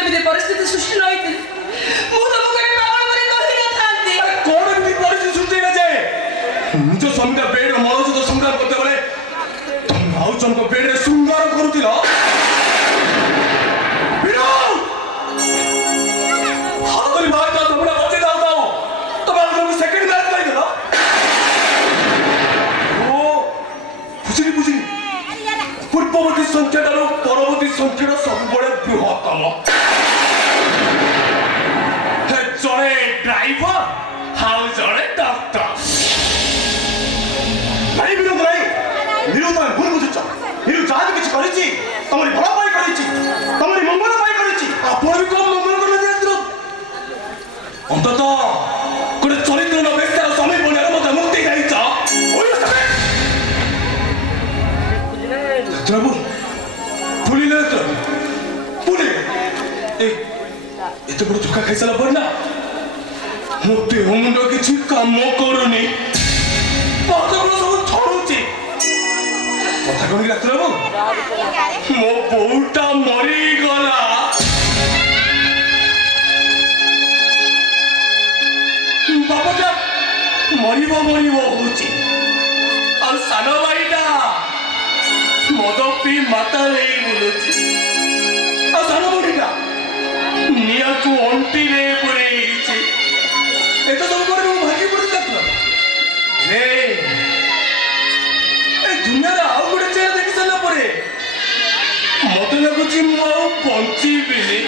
ସେମିତି ପରିସ୍ଥିତି ସୃଷ୍ଟି ନ ହେଇଥିଲେ ମୁଁ ତମକୁ କେବେ ପାଗଳ କରି କହିନଥାନ୍ତି। କଣ ଏମିତି ପରିସ୍ଥିତି ସୃଷ୍ଟି ହେଲା ଯେ ନିଜ ସ୍ୱାମୀଟା ବେଡ୍ ମନୋଜ ସଂଗ୍ରାମ କରତେ ବେଳେ ତମେ ଆଉ ଜଣଙ୍କ ବେଡ୍ରେ ଶୃଙ୍ଗାର କରୁଥିଲ। ପୂର୍ବବର୍ତ୍ତୀ ସଂଖ୍ୟାଠାରୁ ପରବର୍ତ୍ତୀ ସଂଖ୍ୟାର ସବୁବେଳେ ବୃହତ୍ତମ। ଜଣେ ଡ୍ରାଇଭର ଆଉ ଜଣେ ଡକ୍ଟର। ନାଇଁ ବିରୋଧ ନାଇଁ, ନିରୁ ତମେ ଭୁଲ ବୁଝୁଛ। ନିରୁ ଯାହା ବି କିଛି କରିଛି ତମରି ଭଲ ପାଇଁ କରିଛି, ତମରି ମଙ୍ଗଳ ପାଇଁ କରିଛି। ଆପଣ ବି କଣ ମଙ୍ଗଳ କଲେ ଅନ୍ତତଃ ଗୋଟେ ଚରିତ୍ର ବେସ୍ତାର ସ୍ୱାମୀ ବନ୍ୟାର ମତେ ମୁକ୍ତି ଦେଇଛ। ଏତେ ବଡ଼ ଧୋକା ଖାଇସାରିଲା ପରେ ନା ମୋ ଦେହ ମୁଣ୍ଡ କିଛି କାମ କରୁନି, ସବୁ ଥରୁଛି। କଥା କଣ କି ଡାକ୍ତର ବାବୁ, ମୋ ବୋଉଟା ମରିଗଲା। ବାବାଟା ମରିବ ହଉଛି, ଆଉ ସାନ ଭାଇଟା ମଦ ପିଇ ମାତା ହେଇ ବୁଲୁଛି, ଆଉ ସାନ ଭଉଣୀଟା ନିଆଁକୁ ଅଣ୍ଟିରେ ପୁରେଇଛି। ଏତେ ସବୁ ପରେ ମୁଁ ଭାଗି ପଡୁଛି ଡାକ୍ତର। ଏ ଦୁନିଆରେ ଆଉ ଗୋଟେ ଚେହେରା ଦେଖି ସାରିଲା ପରେ ମତେ ଲାଗୁଛି ମୁଁ ଆଉ ବଞ୍ଚିବିନି।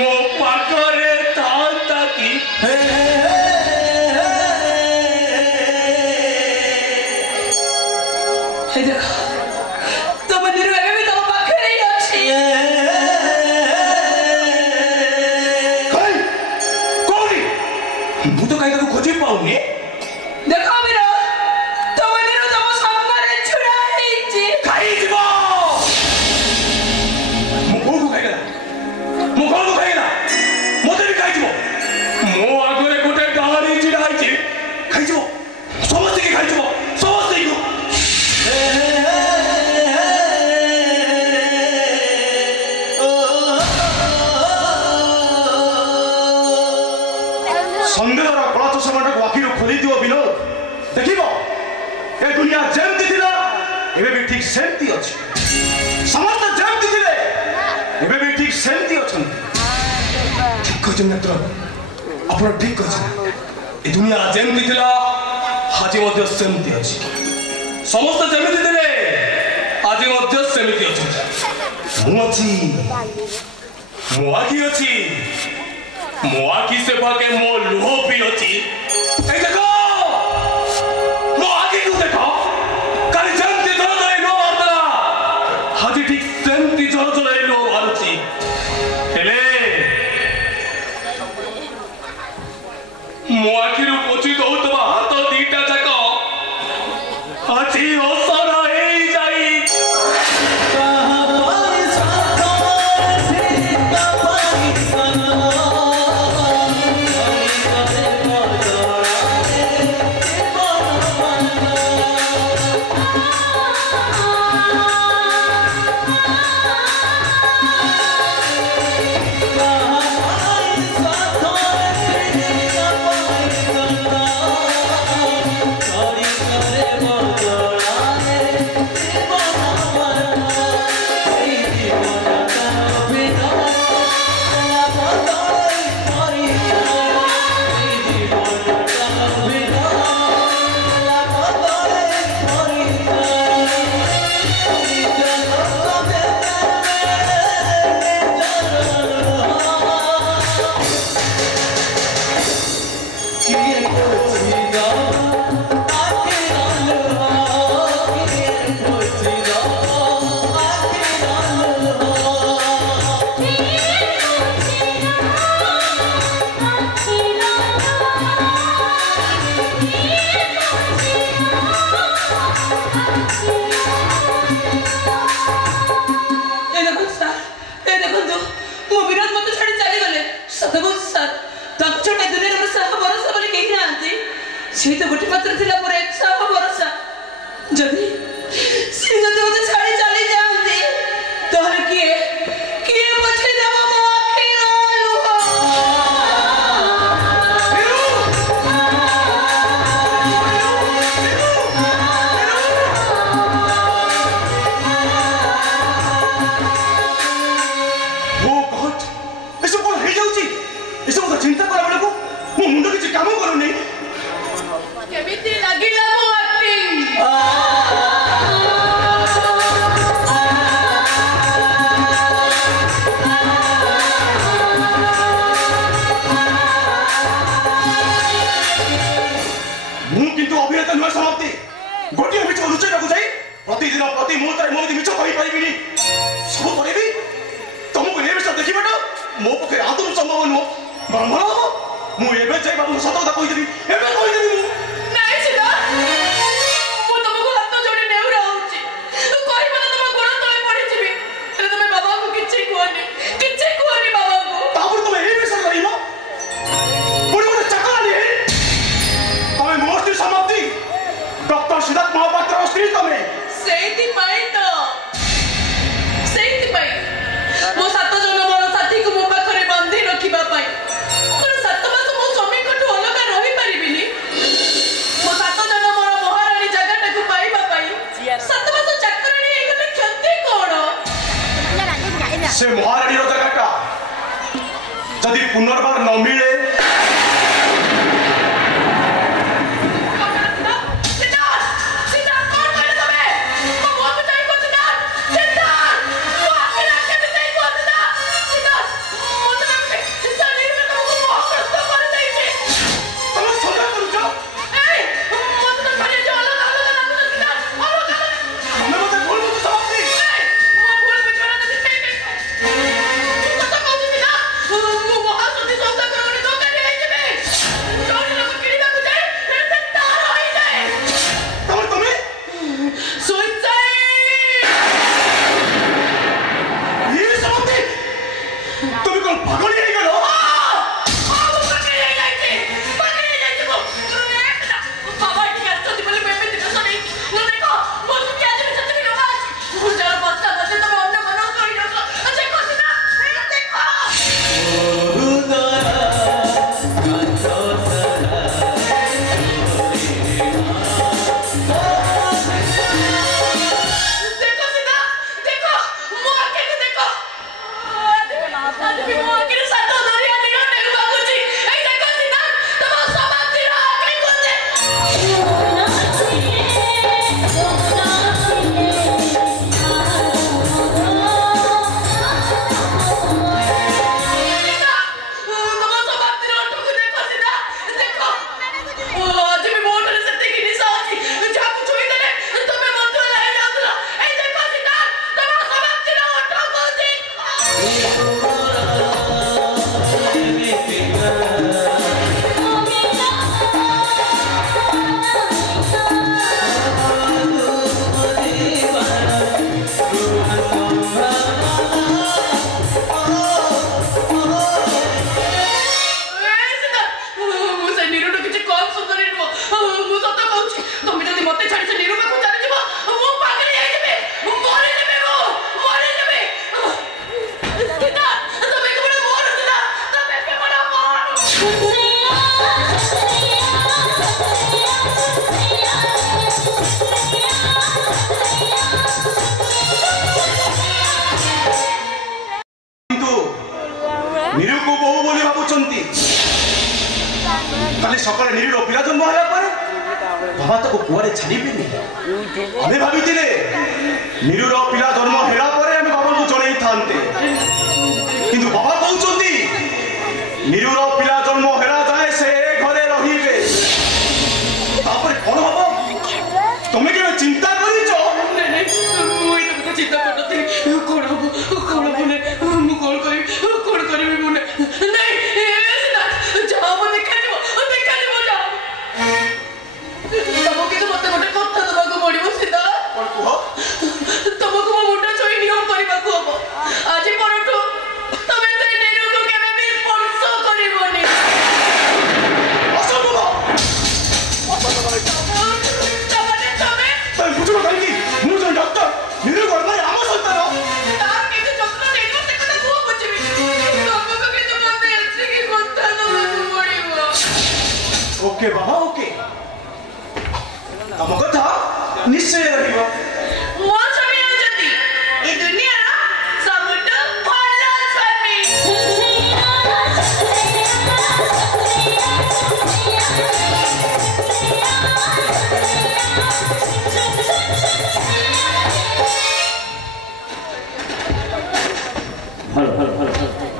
ମୋ ପାଖରେ ଥାନ୍ତା କି ତମ ନିରୁ ଏବେ ବି ତମ ପାଖରେ ହିଁ ଅଛି। କୋଉଠି? ମୁଁ ତ କାହିଁ ତାକୁ ଖୋଜି ପାଉନି। ଦେଖ ବୀର, ତମ ନିରୁ ତମ ସାମ୍ନାରେ ଛିଡ଼ା ହେଇଛି। ଖାଇଯିବ। ମୁଁ କୋଉଠୁ ଖାଇଗଲା? ମୁଁ କୋଉଠୁ ଖାଇଗଲା? ମତେ ବି ଖାଇଯିବ। ମୋ ଆଗରେ ଗୋଟେ ଗାଁରେ ଛିଡ଼ା ହେଇଛି, ଖାଇଯିବ। ସମସ୍ତଙ୍କୁ ଖାଇଯିବ, ସମସ୍ତଙ୍କୁ। ସନ୍ଦେହର କଳା ଚଷମାଟାକୁ ଆଖିରୁ ଖୋଲିଦିଅ ବିନୋଦ, ଦେଖିବ ଏ ଦୁନିଆ ଯେମିତି ଥିଲା ଏବେ ବି ଠିକ ସେମିତି ଅଛି। ସମସ୍ତେ ଯେମିତି ଥିଲେ ଏବେ ବି ଠିକ ସେମିତି ଅଛନ୍ତି। ଠିକ କହିଛନ୍ତି ଡାକ୍ତର, ଆପଣ ଠିକ କହିଛନ୍ତି। ଏ ଦୁନିଆ ଯେମିତି ଥିଲା ଆଜି ମଧ୍ୟ ସେମିତି ଅଛି। ସମସ୍ତେ ଯେମିତି ଥିଲେ ଆଜି ମଧ୍ୟ ସେମିତି ଅଛନ୍ତି। ମୁଁ ଅଛି, ମୋ ଆଖି ଅଛି, ମୋ ଆଖି ସେ ପାଖେ ମୋ ଲୁହ ବି ଅଛି। এই দেখো ମୋ ଆଖିକୁ ଦେଖ, କାଲି ଯେମିତି ଜଳ ଜଳାଇ ଲୁହ ବାହାରୁଥିଲା ଆଜି ଠିକ ସେମିତି ଜଳ ଜଳାଇ ଲୁହ ବାହାରୁଛି। ହେଲେ ମୋ ଆଖିରୁ ପୋଛି ଦଉଥିବା ହାତ ଦିଟା ଯାକ ଆଜି ଅସର ହେଇଯାଇଛି। से तो गोटे मात्र थिला मोर इच्छा हो भरोसा जदी से जदी मुझे छाड़ी चली जाती तोहर किए बचली देव मो आखिर लुह ओ गॉड एसब कोन हे जाउची एसब तो चिंता करा बेले को मो मुंड किछ काम करूनी केमिति लागिला मो एक्टिंग मु किंतु अभिनेता नुआ समाप्ति गोटिए मिछ लुचै रखु जाई प्रतिदिन प्रति मुहूर्त मो मिछ कहि पाइबिनी सब करेबी तुमको ए विषय देखि बेटा मो पखे आदम संभव नु ब्रह्म मु एबे जाई बाबू सत କଥା कहि देबी एबे कहि देबी मु नहीं सीधा मु तुमको हाथ जोड़ी नेउ रहउची कोई बना तुम गोड़ तले पड़ी जिबी अरे तुम बाबा को किछि कोनी बाबा को तापर तुम ए विषय रहिबो पुणी गोटे चकरा नहीं तमे मोस्ती समाप्ति डॉक्टर सिद्धार्थ महापात्र स्त्री तमे सेति पाई मो सात जन मोर साथी को मो पाखरे बांधी रखिबा पाई मोर सात मास मो स्वामी को अलग रही परिबिनी मो सात जन मोर महारानी जगटा को पाइबा पाई सात मास चक्राणी एगले क्षति कोन से महारानी रो जगटा जदि पुनर्बार न मिले सकाले निरीर पिला जन्म होला पर बाबा ताको कुआरे छाड़ीबेनी हमें भाबिथिले निरीर पिला जन्म होला पर हम बाबा को जणै थांते किंतु बाबा कहउचंती निरीर पिला जन्म होला जाय से घरे रहिबे तापर कोन हबो तुमे के चिंता करिचो नहीं मुई तो चिंता करते कोन हबो ने मु कॉल करी मुने नहीं जाओ मत तमके तो मत गोटे कथा दबाको पड़िबो सीधा कोन कुहो तमको मो मुंडा छोई नियम करबाको हबो आज परठो तमे से नेरो को केबे भी स्पर्श करिवोनी ओके बाबा ओके तुम कथा निश्चय रहिबो मो स्वामी होचती ए दुनिया रा सबुठ भलो स्वामी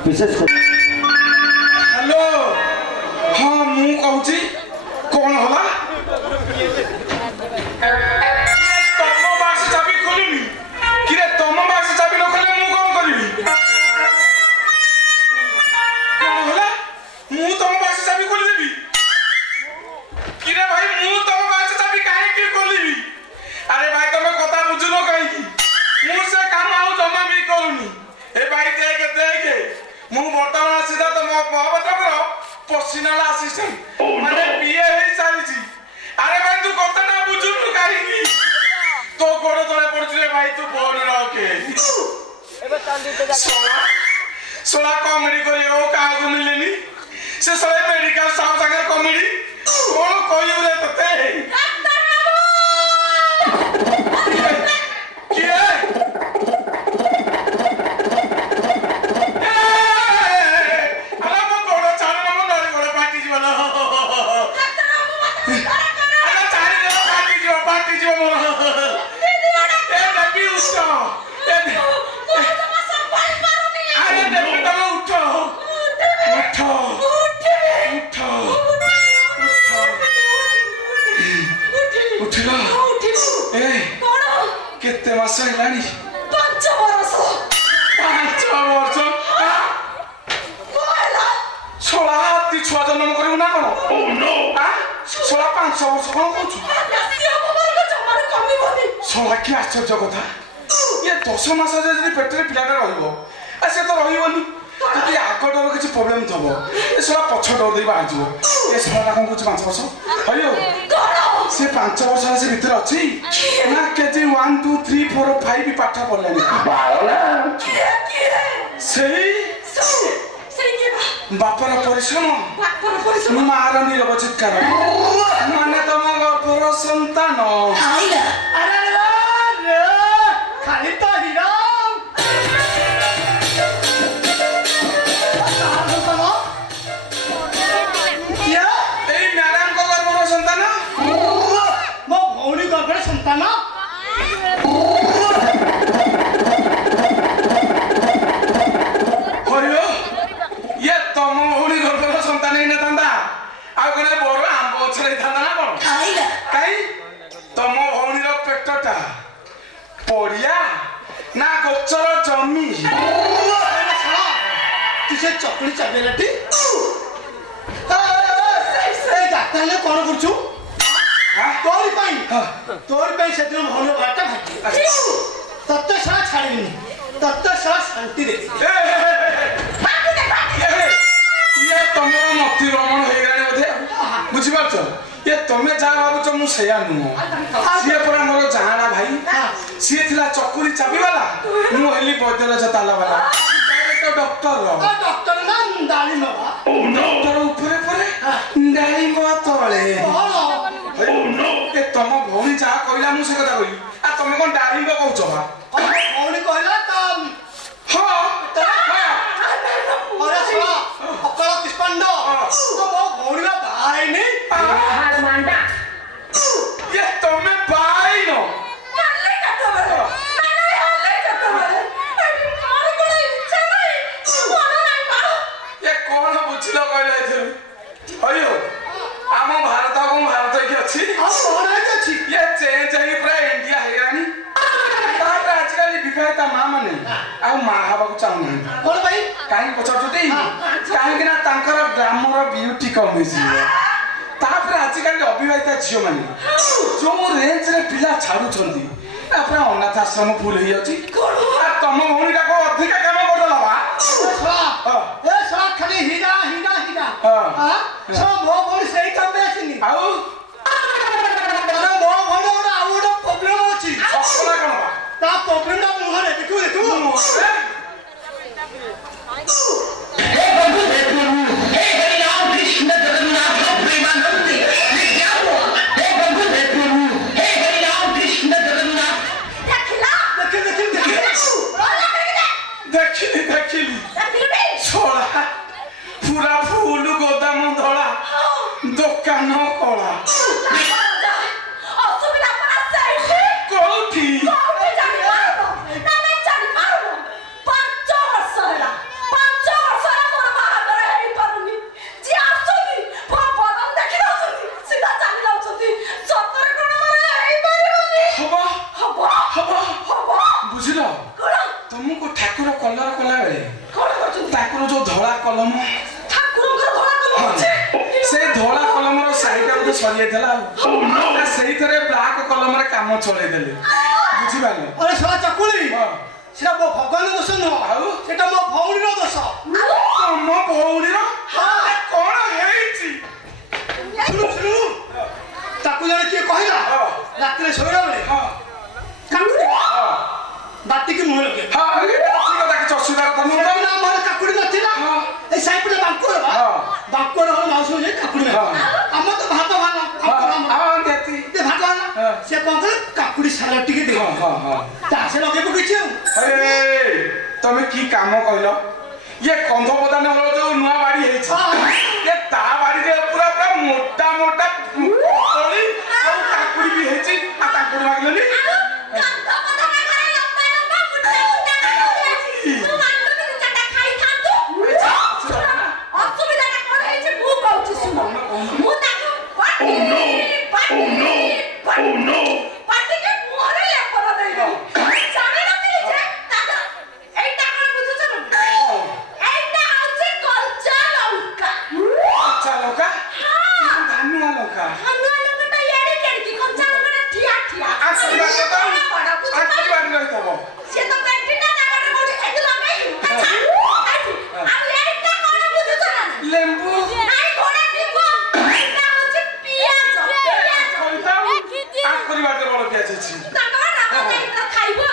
विशेष हेलो हाँ मु कहूची कौन होला तम बाक्स चाबी खोलुनी किरे तम बाक्स चाबी न खोले मु कौन करबी कौन होला मु तम बाक्स चाबी खोली देबी किरे भाई मु तम बाक्स चाबी काहे के खोलीबी अरे भाई तमे कथा बुझुनो काहे की मु से काम आउ जमा भी करूनी ए भाई देख मु वर्तमान सीधा तो महाबतर पर्सनल असिस्टेंट माने बीए हे सालिची अरे भाई तू कथा ना बुझुनु काहे की तो गोड़ तले पड़छ रे भाई तू बोल रखे एबे चांदी पे सोला कॉमेडी करे ओ काहे को मिलेनी से सोला मेडिकल साहब संगे कॉमेडी कोन कोई रे तते केते मास हेलानी 5 वर्ष बोला छोला हाथी छुआ जन्म करू ना कोन ओ नो आ छोला 5 वर्ष कोन कहू रासिया मोबाइल को जमार कमी बनी छोला की आश्चर्य कथा ये 10 मास जदी पेटरे पिलाटा रहइबो आ से तो रहिबोनी যদি আগডর কিছু প্রবলেম থব এ সলা পছ ডর দেই বাজিবো এ সলা কোন কুছ 5 বর্ষ হইও সে 5 বর্ষ সে ভিতর আছে না কেজি 1 2 3 4 5 পাঠ পড়লানি বাওলা সেই বাপর পরিশ্রম মার নীরব চিৎকার মানে তম গর্ভর সন্তান আইলা अरे रे खाली तो हीरा संतान हरियो ये तम भौणी गर्भर संतान ही नथंदा आ कोने बोर आंब छरे थांदा ना कोन आइला काई तम भौणी रो पेटटा पड़िया ना गोचर जमी तुझे चकली चाबेलाटी ए डाक्टर ने कोन करछु तोर पाई से दिन भलो बाटा भाटी तत्त सा छाड़िनी तत्त सा शांति दे ये तमरो मति रमण हे गरानी बोधे बुझि पाछ ये तमे जा भाबुछ मु सेया नु सिए परा मोर जाना भाई सिए थिला चकुली चाबी वाला मु हेली बदर जताला वाला डायरेक्ट डॉक्टर ना दाली मावा डॉक्टर ऊपर परे डाली मावा तळे ए तम भौणी जा कहला मु से कथा कहि आ तमे कोन डालिंग कहउछ बा भौणी कहला त हां अरे सुना अकल पुष्पंड तो मो भौणी का भाई नहीं हार मांडा ये तमे भाई नो हल्ले कतो बले मैंने हल्ले कतो बले मार कोले इच्छा नहीं कोन नहीं मारो ये कोन बुझिलो कहले थे अयो आम भारत को भारत की अच्छी ये चेंज है पूरा इंडिया है रानी तापर आजकल विवाहिता मां माने आ मां हवा को चाहू नहीं बोल भाई काहे पछटुटी काहे कि ना तांकर ग्रामर ब्यूटी कम होइसी तापर आजकल अविवाहिता झियो माने जो रेंज रे पिला छाडू छंदी तापर अनाथ आश्रम फुल ही अछि आ तम भौणीटा को अधिक काम करला बा ए सा खाली हीरा हीरा हीरा हां सब मो भौणी सही काम में आसीनी आउ अरे मो भौणी ओरा आउडो प्रॉब्लम अछि असला कोन बा ता प्रॉब्लम ना मुहरे देखू देखू हे प्रभु हे हरि राम कृष्ण जगन्नाथ प्रेमानंद से धोला कलमर साईटा गोटे सरी जाइला ସେଇଥିରେ ବ୍ଲାକ୍ କଲମରେ କାମ ଚଳେଇ ଦେଲେ ବୁଝିପାରିଲେ अरे साला चकुली सेटा मो भगवान दोष नुह ଆଉ सेटा मो भौणीर दोष ତମ ଭଉଣୀର କଣ ହେଇଛି शुरू शुरू ताकू जने किए कहला रात रे सोइला बेले काकुड़ी बाती की मुह लगे हां एटा ठीक କଥା କିଛି ଅସୁବିଧା କଥା ନୁହଁ ना मोर काकुड़ी नथिला ए साइपडे बांकुर बा बांकुर हो माउस हो जे काकुड़ी ना हम तो भात भाला हां देती दे भात भाला से कोन करे काकुड़ी साला टिके दे हां हां ता से लगे पकिछि अरे तमे की काम कहलो ये कंधपदान वाला जो नुआ बाड़ी है ये ता बाड़ी रे पूरा पूरा मोटा मोटा कोली और काकुड़ी भी है छी आ काकुड़ी मागलेनी कंधपदान करे लंबा लंबा मोटा मोटा काकुड़ी तू मांगो कि चटा खाई थांतु असुविधा का कोन है छी मु कहू सुनो मु ताको पाटी पाटी के मोरे ले पर दई जाने न कि जे ताको एटा कोन बुझु छ एटा होचे कच्चा लौका अच्छा लौका हां धानुआ लौका तो यारे केड़की कच्चा लौका ठिया ठिया आशीर्वाद तो आशीर्वाद रही तबो से तो पेटिटा जाकर कोडी एदु लगे अच्छा आ एटा कोन बुझु छ ना लेंबू आई कोना दीपो एटा होचे पियाज आखरी बाटे बड़ पियाज छी ताको ना मते खाइबो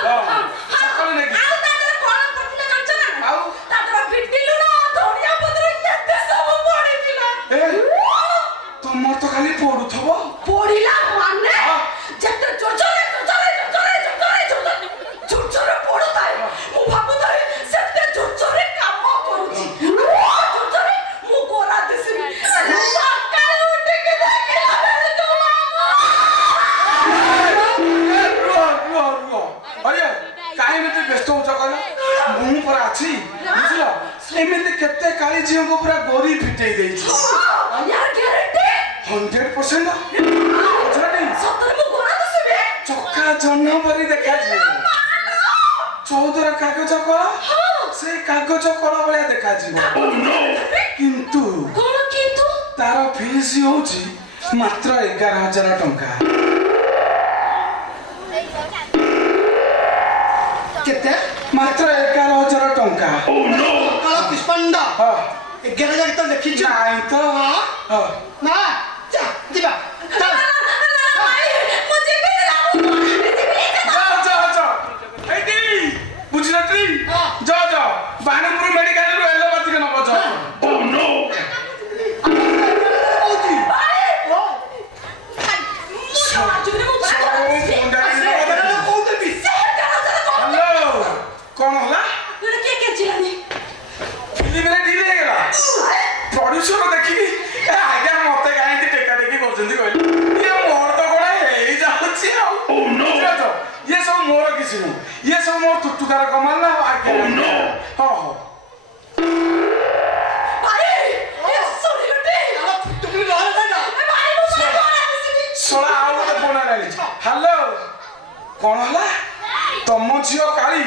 सकाळ नै आउ तादर कोन पटले कंच ना आउ तादर फिटिलु ना धनिया पत्र एते सब पड़ी दिला ए तुमर तो खाली पडुथबो पड़िला माने जते चोचरे पड़ुताय मु भाबुताय सेते चोचरे काम करूची चोचरे मु गोरा दिसि सकाळ उठ के देखला बेले तो रुआ अरे काहे में व्यस्त हो चकल मु पर आछि बुझलो एमिते केते काली जीव को पूरा गोरी फिटेई देई छी यार गारंटी 100% अजरटी सतर मु गोरा दिसि चक्का जन्न परी देखा छी चौदर कागज कला से कागज कला बले देखा छी किंतु कोन किंतु तार फीस होची मात्र 11000 टंका केते मात्र 11000 टंका काला पुष्पंडा हां 11000 तो देखि छ नहीं तो हां ना जा दिबा चल बुझलती जा जा बानपुर मेडिकल रो एलोपैथिक न बज ओ नो कौन होला फिल्म रे डी ले गेला प्रोड्यूसर देखी ए आगे मते गाय टेका टेकी करजंदी कहली ये मोर तो कोडा हे जाउची आ ओ नो ये सब मोर किसी नु ये सब मोर टुटुकार कमाल ना आगे ओ नो हां हां अरे ये सोनी लटे टुकली रहल ना भाई मु सोला आउ तो फोन आली हेलो कौन होला तम झियो काली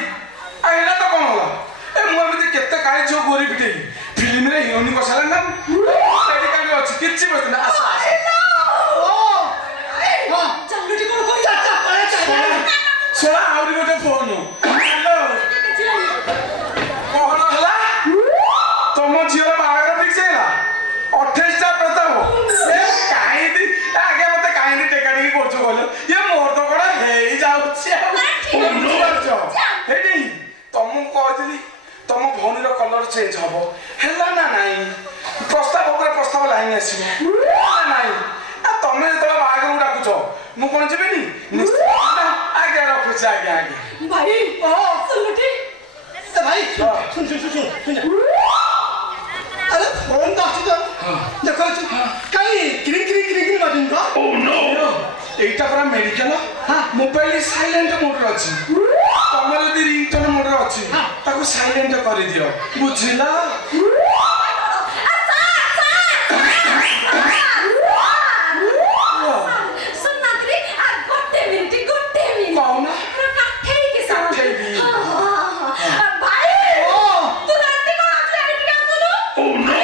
आइला तो कौन होला ए मु एमते केते काली झियो गोरी पिटेई फिल्म रे हिरोइन बसला ना मेडिकल रे अछि किछि बस ना आस चालूटी कोन कोई चाचा पळे चाचा सोला आउरी गोटे फोन हेलो कौन होला तम झियो बागर फिक्स हैला 28 टा प्रताप ए काई दी आगे मते काई दी टेकाडी करछु बोलो ये मोर तो कोडा हे जाउछि हेडी तमु कहथिली तम भौनीर कलर चेंज हबो हेला ना नाही प्रस्ताव ऊपर प्रस्ताव लाइन आसीबो ना नाही आ तमे तो बागर डाकुछो मु कोन जेबेनी निश्चित आगे रखु छ आगे आगे भाई चालूटी भाई सुन अरे फोन दासी तो देखो काई क्रिक बाजिन का ओ नो एटा पूरा मेडिकल हां मोबाइल साइलेंट मोड रे अछि तमर यदि रिंगटोन मोड रे अछि ताको साइलेंट करि दियो बुझिला सुनात्री आ गोटे मिनिट कौन काठेई के साथ काठेई। भाई तू रात को आके आइडिया सुनो ओ नो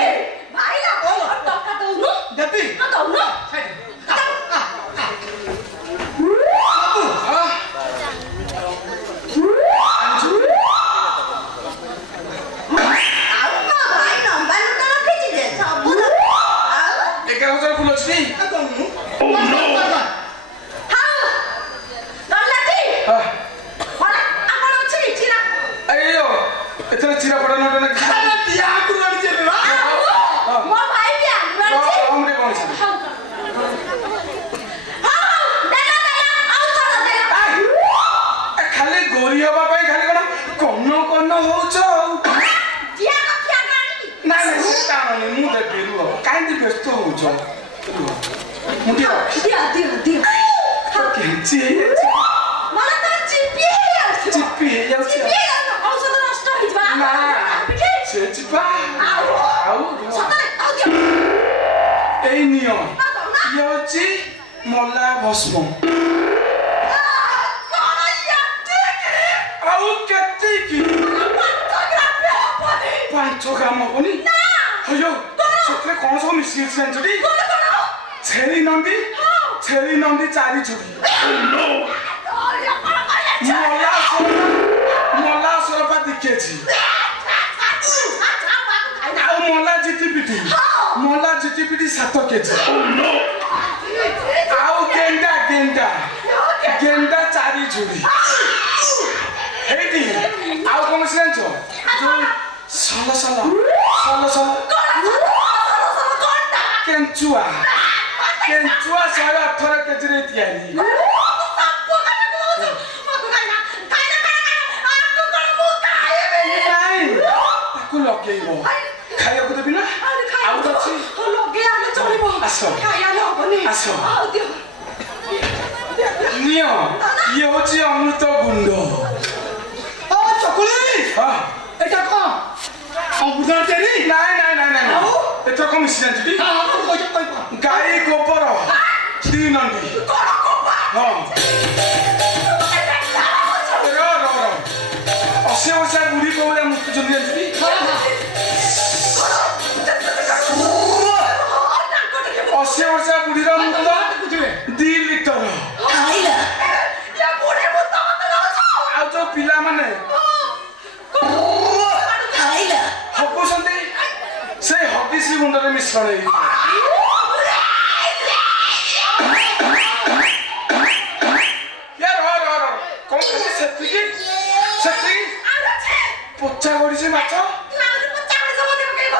टाण मु देबी रुह काहे व्यस्त होउछ मुझे दिया केंची मला तर चिप्पी औषध नष्ट होइबा ना से चिप्पा आउ এই নিয়ম ইয়ে হচ্ছে মল্লা ভস্ম আউ কেতে কি 5 গ্রাম হবনি হইও সেটা কোন সব মিশিয়েছি জানছটি ছেড়ি নন্দী 4 ছড়ি মল্লা সরপা দেখেছি মলা জিটিপিটি 7 কেজি আউ গেন্ডা 4 ঝুড়ি এইটি আউ কোন জানছো সল কেঞ্চুয়া 118 কেজি রে তিয়ারি তাকু লগেইব খাইବାକୁ ଦେବି ନା ଆଉ ଅଛି ଲଗେଇ ଆଲେ ଚଳିବ ଆସ ଖାଇଆଲେ ହବନି ଆସ ଦିଅ ନିଅ ଇଏ ହଉଛି ଅମୃତ ଗୁଣ୍ଡ ଚକୁଳି ଏଟା କଣ ଅମୃତ ଚେରି ନାଇଁ ଏଥର କଣ ମିଶି ଜାଣିଛୁ ଗାଈ ଗୋବର 3 ନଣ୍ଡି ହଁ ଅଶୀ ବର୍ଷା ବୁଢୀ କୋଉଟା ମୃତ୍ୟୁ ଜଲ୍ଦି ଜାଣିଛୁ ଅଶୀ ବର୍ଷା ବୁଢୀର ମୂତ 2 ଲିଟର ଆଉ ଯୋଉ ପିଲାମାନେ ହଗୁଛନ୍ତି ସେଇ ହଗିସି ଗୁଣ୍ଡରେ ମିଶ୍ରଣ ହେଇଛି କଣ ସେତିକି ପୋଚା ଗଡ଼ିଛି ମାଛ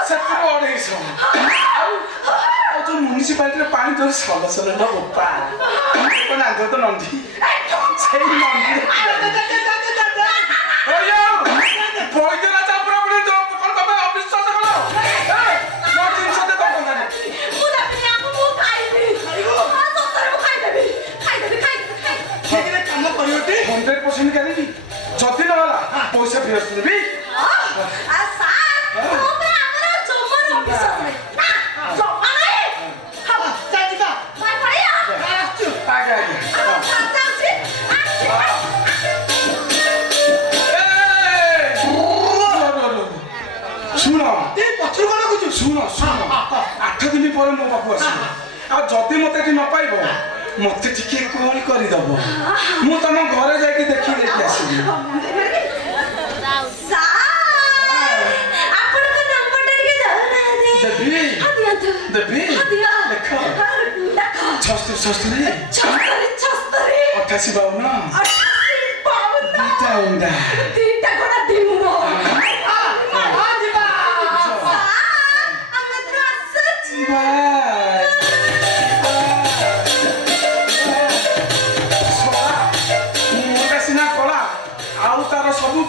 ସେଥିରୁ 250 ଆଉ ଯୋଉ ମ୍ୟୁନିସିପାଲିଟିରେ ପାଣି ତୋର ସଲ ନା ବୋପା ନାନ୍ଦ ତ ନଣ୍ଡି ସେଇ ନଣ୍ଡି ବୈଦ୍ୟନା ଚାପୁରା ପୁଣି କଣ ତମେ ଅବିଶ୍ୱାସ କର ମୋ ଜିନିଷ ଦେ କଣ କନ୍ଦାରେ ଖାଇଦେବି କାମ କରିବଟି 100% ଗ୍ୟାରେଣ୍ଟି ଯଦି ନହେଲା ପଇସା ଫେରସ୍ତ ଦେବି ଶୁଣ 8 ଦିନ ପରେ ମୋ ପାଖକୁ ଆସିବ ଆଉ ଯଦି ମତେ ଏଠି ନ ପାଇବ ମତେ ଟିକେ କଲ୍ କରିଦବ ମୁଁ ତମ ଘରେ ଯାଇକି ଦେଖି ଦେଇକି ଆସିବି ଦେବି ଦେଖ 66 88 52 ଦିଟା ଘୋଡ଼ା ଦିମୁର ସିନା କଳା ଆଉ ତାର ସବୁ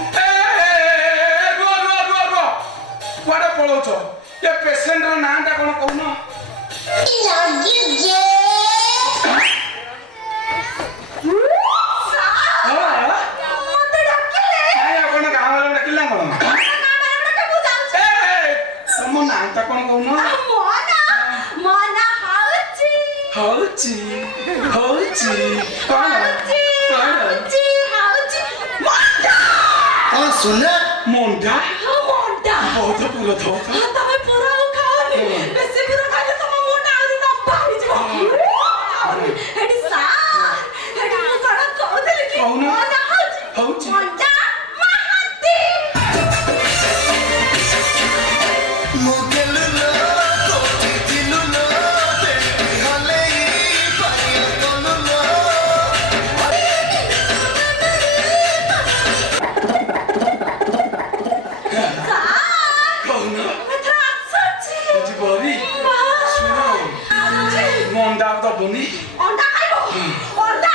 କୁଆଡେ ପଳଉଛ ଏ ପେସେଣ୍ଟର ନାଁଟା କଣ କହୁନ ଆପଣ ଗାଁ ବାଲା ଡାକିଲା କଣ ତମ ନାଁଟା କଣ କହୁନ ହଉଛି କଣ सुना मोंडा बहुत पूरा था तमे पूरा खाओनी बेसी पूरा खाले तम मोंडा आउरी न बाही जबो हेडी सा हेडी मु सडा कहदेली कि मोंडा हौची मोंडा महांती मुगल लो कोठी दिलु लो बेटी हले पाया कोनु लो बोनी अंडा खाइबो अंडा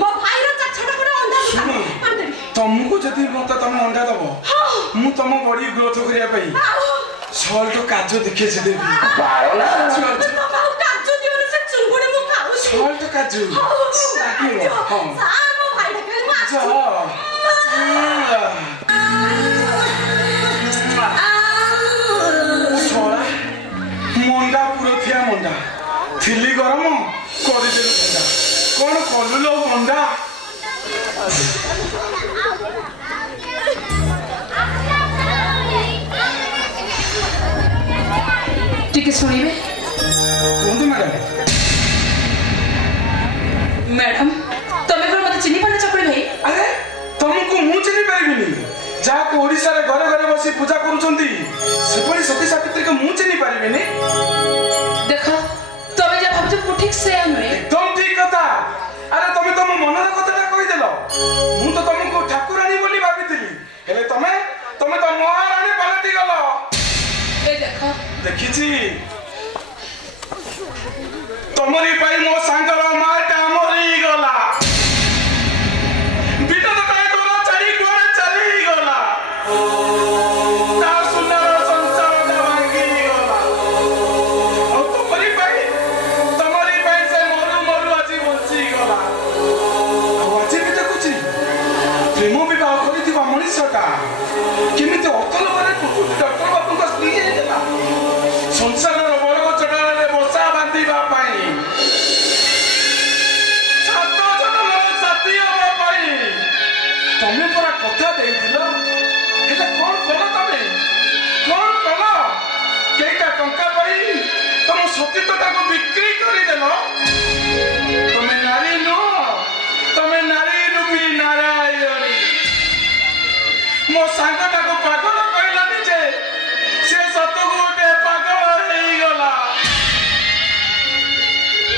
मो भाईर चाछडा कोन अंडा तुमको जदी मत तुम अंडा दबो मु तुम बॉडी ग्रोथ करिया पई সল্ট কাজু দেখিয়েছে দেবী ତମ କାଜୁ ଦିଅନି ସେ ଚୁଙ୍ଗୁଡି ମୁଁ ଖାଉଛି সল্ট কাজু ସାର୍ ମୋ ଭାଇ ଡାକିଲେ ମୁଁ যা ଶଳା ମଣ୍ଡା ପୁର ଥିଆ ମଣ୍ଡା ଥିଲି ଗରମ କରିଦେଲୁ ଥଣ୍ଡା କଣ କଲୁ ଲୋ ମଣ୍ଡା ଟିକେ ଶୁଣିବେ କୁହନ୍ତୁ ମ୍ୟାଡାମ ମ୍ୟାଡାମ ତମେ କଣ ମତେ ଚିହ୍ନି ପାରୁନ ଚକୁଳି ଭାଇ ଆରେ ତମକୁ ମୁଁ ଚିହ୍ନି ପାରିବିନି ଯାହାକୁ ଓଡ଼ିଶାରେ ଘରେ ଘରେ ବସି ପୂଜା କରୁଛନ୍ତି ସେପରି ସତୀ ସାବିତ୍ରୀକୁ ମୁଁ ଚିହ୍ନି ପାରିବିନି ଦେଖ ତମେ ଯାହା ଭାବୁଛ ମୁଁ ଠିକ ସେୟା ନୁହେଁ একদম ঠিক কথা আরে তুমি তম মনের কথাটা কইদেল মু তো তোমাকে ঠাকুরানী বলি ভাবিଥିଲି হেলে তুমি তুমি তো মহারানী পালটি গল এই দেখো দেখিছি তোমারি পাই মো সাঙ্গর মাটা মরি গলা বিটা তো কাই তোরা চাই কোরে চলি গলা তা সুন্দর সংসারটা ভাঙ্গি গলা ও তোমারি পাই সে মরু মরু আজি বঞ্চি গলা ଆଉ ଆଜି ବି ଦେଖୁଛି ପ୍ରେମ ବିବାହ କରିଥିବା ମଣିଷଟା କେମିତି ଅତଲ ମାନେ ଟୁକୁଟି ଡକ୍ଟର ବାବୁଙ୍କ ସ୍ତ୍ରୀ ହେଇଥିଲା ସଂସାରର ବଳଗଛ ଡାଳରେ ବସା ବାନ୍ଧିବା ପାଇଁ ସାତ ଜଣର ସାଥୀ ହେବା ପାଇଁ ତମେ ପରା କଥା ଦେଇଥିଲ ହେଲେ କଣ କଲ ତମେ କଣ କଲ କେଇଟା ଟଙ୍କା ପାଇଁ ତମ ସତୀତ୍ୱଟାକୁ ବିକ୍ରି କରିଦେଲ ତମେ ନାରୀ ନୁହ ତମେ ନାରୀ ରୂପୀ ନାରାୟଣୀ ମୋ ସାଙ୍ଗଟାକୁ ପାଗଳ କହିଲାନି ଯେ ସେ ସତକୁ ଗୋଟେ ପାଗଳ ହେଇଗଲା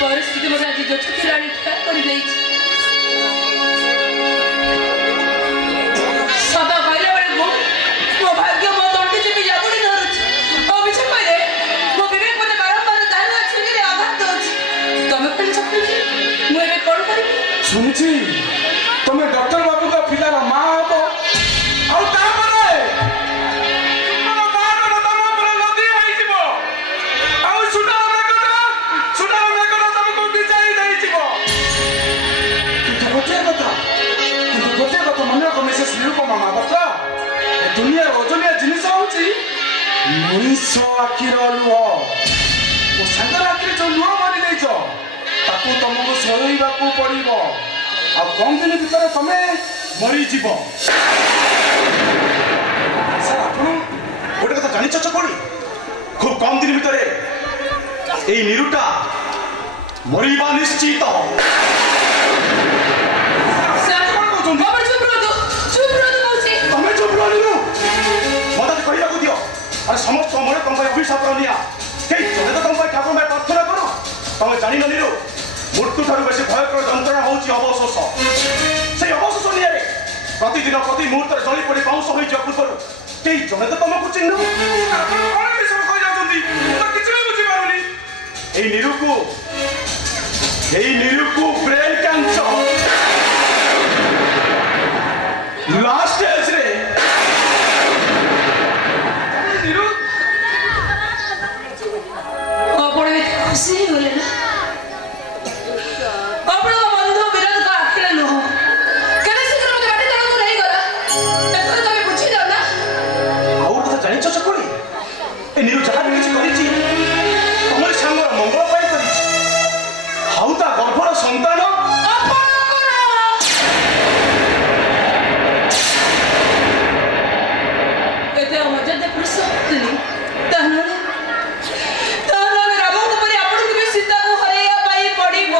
ପରିସ୍ଥିତି ମୋତେ ଆଜି ଯୋଛ ଥିଲାଣି ଠିଆ କରିଦେଇଛି ସଦା କହିଲା ବେଳକୁ ମୋ ଭାଗ୍ୟ ମୋ ତଣ୍ଟି ଚିପି ଜାବୁଡି ଧରୁଛି ଅଭିଛ କହିଲେ ମୋ ବିବେକ ମୋତେ ବାରମ୍ବାର ଦାରୁଆ ଛୁରୀରେ ଆଘାତ ଦଉଛି ତମେ କହିଲେ ଚକୁଳି ମୁଁ ଏବେ କଣ କରିବି ଶୁଣିଛି ତମେ ଡକ୍ଟର ବାବୁଙ୍କ ପିଲାର ମା ହବ ଆଉ ତାପରେ ତମ ବାହାଘର ତମ ଉପରେ ନଦୀ ହେଇଯିବ ଆଉ ସୁନାର ମେଘଟା ତମକୁ ବିଜାଇ ଦେଇଯିବ କିନ୍ତୁ ଗୋଟିଏ କଥା ମନେ ରଖ ମିସେସ୍ ନିରୁପମା ମହାପାତ୍ର ଏ ଦୁନିଆର ଓଜନିଆ ଜିନିଷ ହଉଛି ମଣିଷ ଆଖିର ଲୁହ ମୋ ସାଙ୍ଗର ଆଖିରେ ଯୋଉ ଲୁହ ମାରି ଦେଇଛ ତାକୁ ତମକୁ ସହିବାକୁ ପଡିବ ଆଉ କମ ଦିନ ଭିତରେ ତମେ ମରିଯିବ ସାର୍ ଆପଣ ଗୋଟେ କଥା ଜାଣିଛ ଚକୁଳି খুব কম দিন ভিতরে এই নিরুটা মরিবা নিশ্চিত ତମେ ଚୁପ ରହ ନିରୁ ମତେ କହିବାକୁ ଦିଅ ଆରେ ସମସ୍ତ ମନେ ତମ ପାଇଁ ଅଭିଶାପ ନିଆ କେହି ଜଣେ ତ ତମ ପାଇଁ ଠାକୁର ପାଇଁ ପ୍ରାର୍ଥନା କର ତମେ ଜାଣିନ ନିରୁ ମୃତ୍ୟୁ ଠାରୁ ବେଶୀ ଭୟଙ୍କର ଯନ୍ତ୍ରଣା ହଉଛି ଅବଶୋଷ সেই অবশোষ নিয়ে প্রতিদিন প্রতি মুহূর্তে জলি পড়ি পাউঁশ হয়ে যাওয়া পূর্বরু কেই জনে তো তোমাকে চিহ্ন এই নিরুকু ব্রেন ক্যান্সার লাস্ট স্টেজ রে নিরু ଆପଣ ଖୁସି ହେଇଗଲେ ନା ଆପଣଙ୍କ ବନ୍ଧୁ ବିରୋଧ ଆଖିରେ ନୁହଁ କେତେ ଶୀଘ୍ର ମୋତେ ବାଟି ତଳକୁ ନେଇଗଲା ଏଥର ତମେ ବୁଝିଯାଅ ନା ଆଉ ଗୋଟେ କଥା ଜାଣିଛ ଚକୁଳି ଏ ନିରୁ ଯାହା ବି କିଛି କରିଛି ତମରି ସାଙ୍ଗର ମଙ୍ଗଳ ପାଇଁ କରିଛି ଆଉ ତା ଗର୍ଭର ସନ୍ତାନ ଏତେ ଅମର୍ଯ୍ୟାଦା ପୁରୁଷ ଥିଲି ତାହେଲେ ରାବଣ ପରି ଆପଣଙ୍କୁ ବି ସୀତାକୁ ହରାଇବା ପାଇଁ ପଡିବ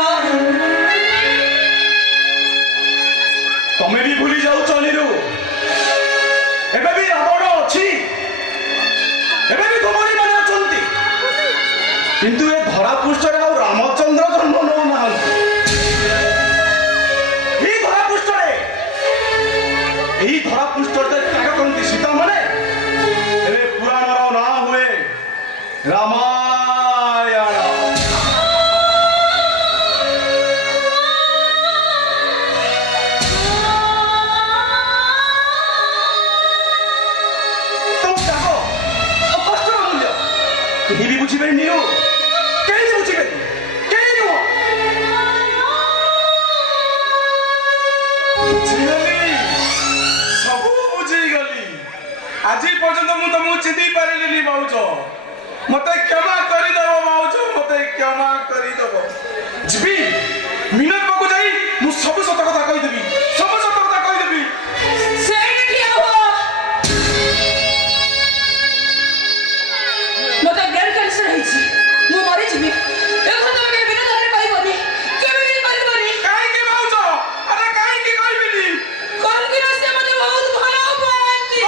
ତମେ ବି ଭୁଲି ଯାଉଛ ନିରୁ ଏବେ ବି ରାବଣ ଅଛି ଏବେ ବି ତୁମରି ମାନେ ଅଛନ୍ତି କିନ୍ତୁ ଏ ଧରା ପୃଷ୍ଠରେ ଆଉ ରାମଚନ୍ଦ୍ର ଜନ୍ମ ନେଉନାହାନ୍ତି ଏହି ଧରା ପୃଷ୍ଠରେ ତ୍ୟାଗ କରନ୍ତି ସୀତା ମାନେ ଏବେ ପୁରାଣର ନାଁ ହୁଏ ରାମାୟଣ केही बुझिबेनि नि हो केही बुझिबेनि केही नुह बुझिगली सब बुझिगली आज पर्यंत मु तुमको चिन्हि पारिलिनी भाउज मते क्षमा करिदेव भाउज मते क्षमा करिदेव जीवी मिनट पाखु जाई मु सब सत कथा कहि देबी सब सत कथा कहि देबी ସେଇଠି ଠିଆ ହୁଅ ମୋତେ ବ୍ଲଡ୍ କ୍ୟାନ୍ସର ହେଇଛି ମୁଁ ମରିଯିବି ଏ କଥା ତମେ କେବେ ବିରୋଧରେ କହିବନି କେବେ ବି କହିବନି କାହିଁକି ଭାଉଜ ଆରେ କାହିଁକି କହିବିନି କାହିଁକି ନା ସେ ମୋତେ ବହୁତ ଭଲ ପାଆନ୍ତି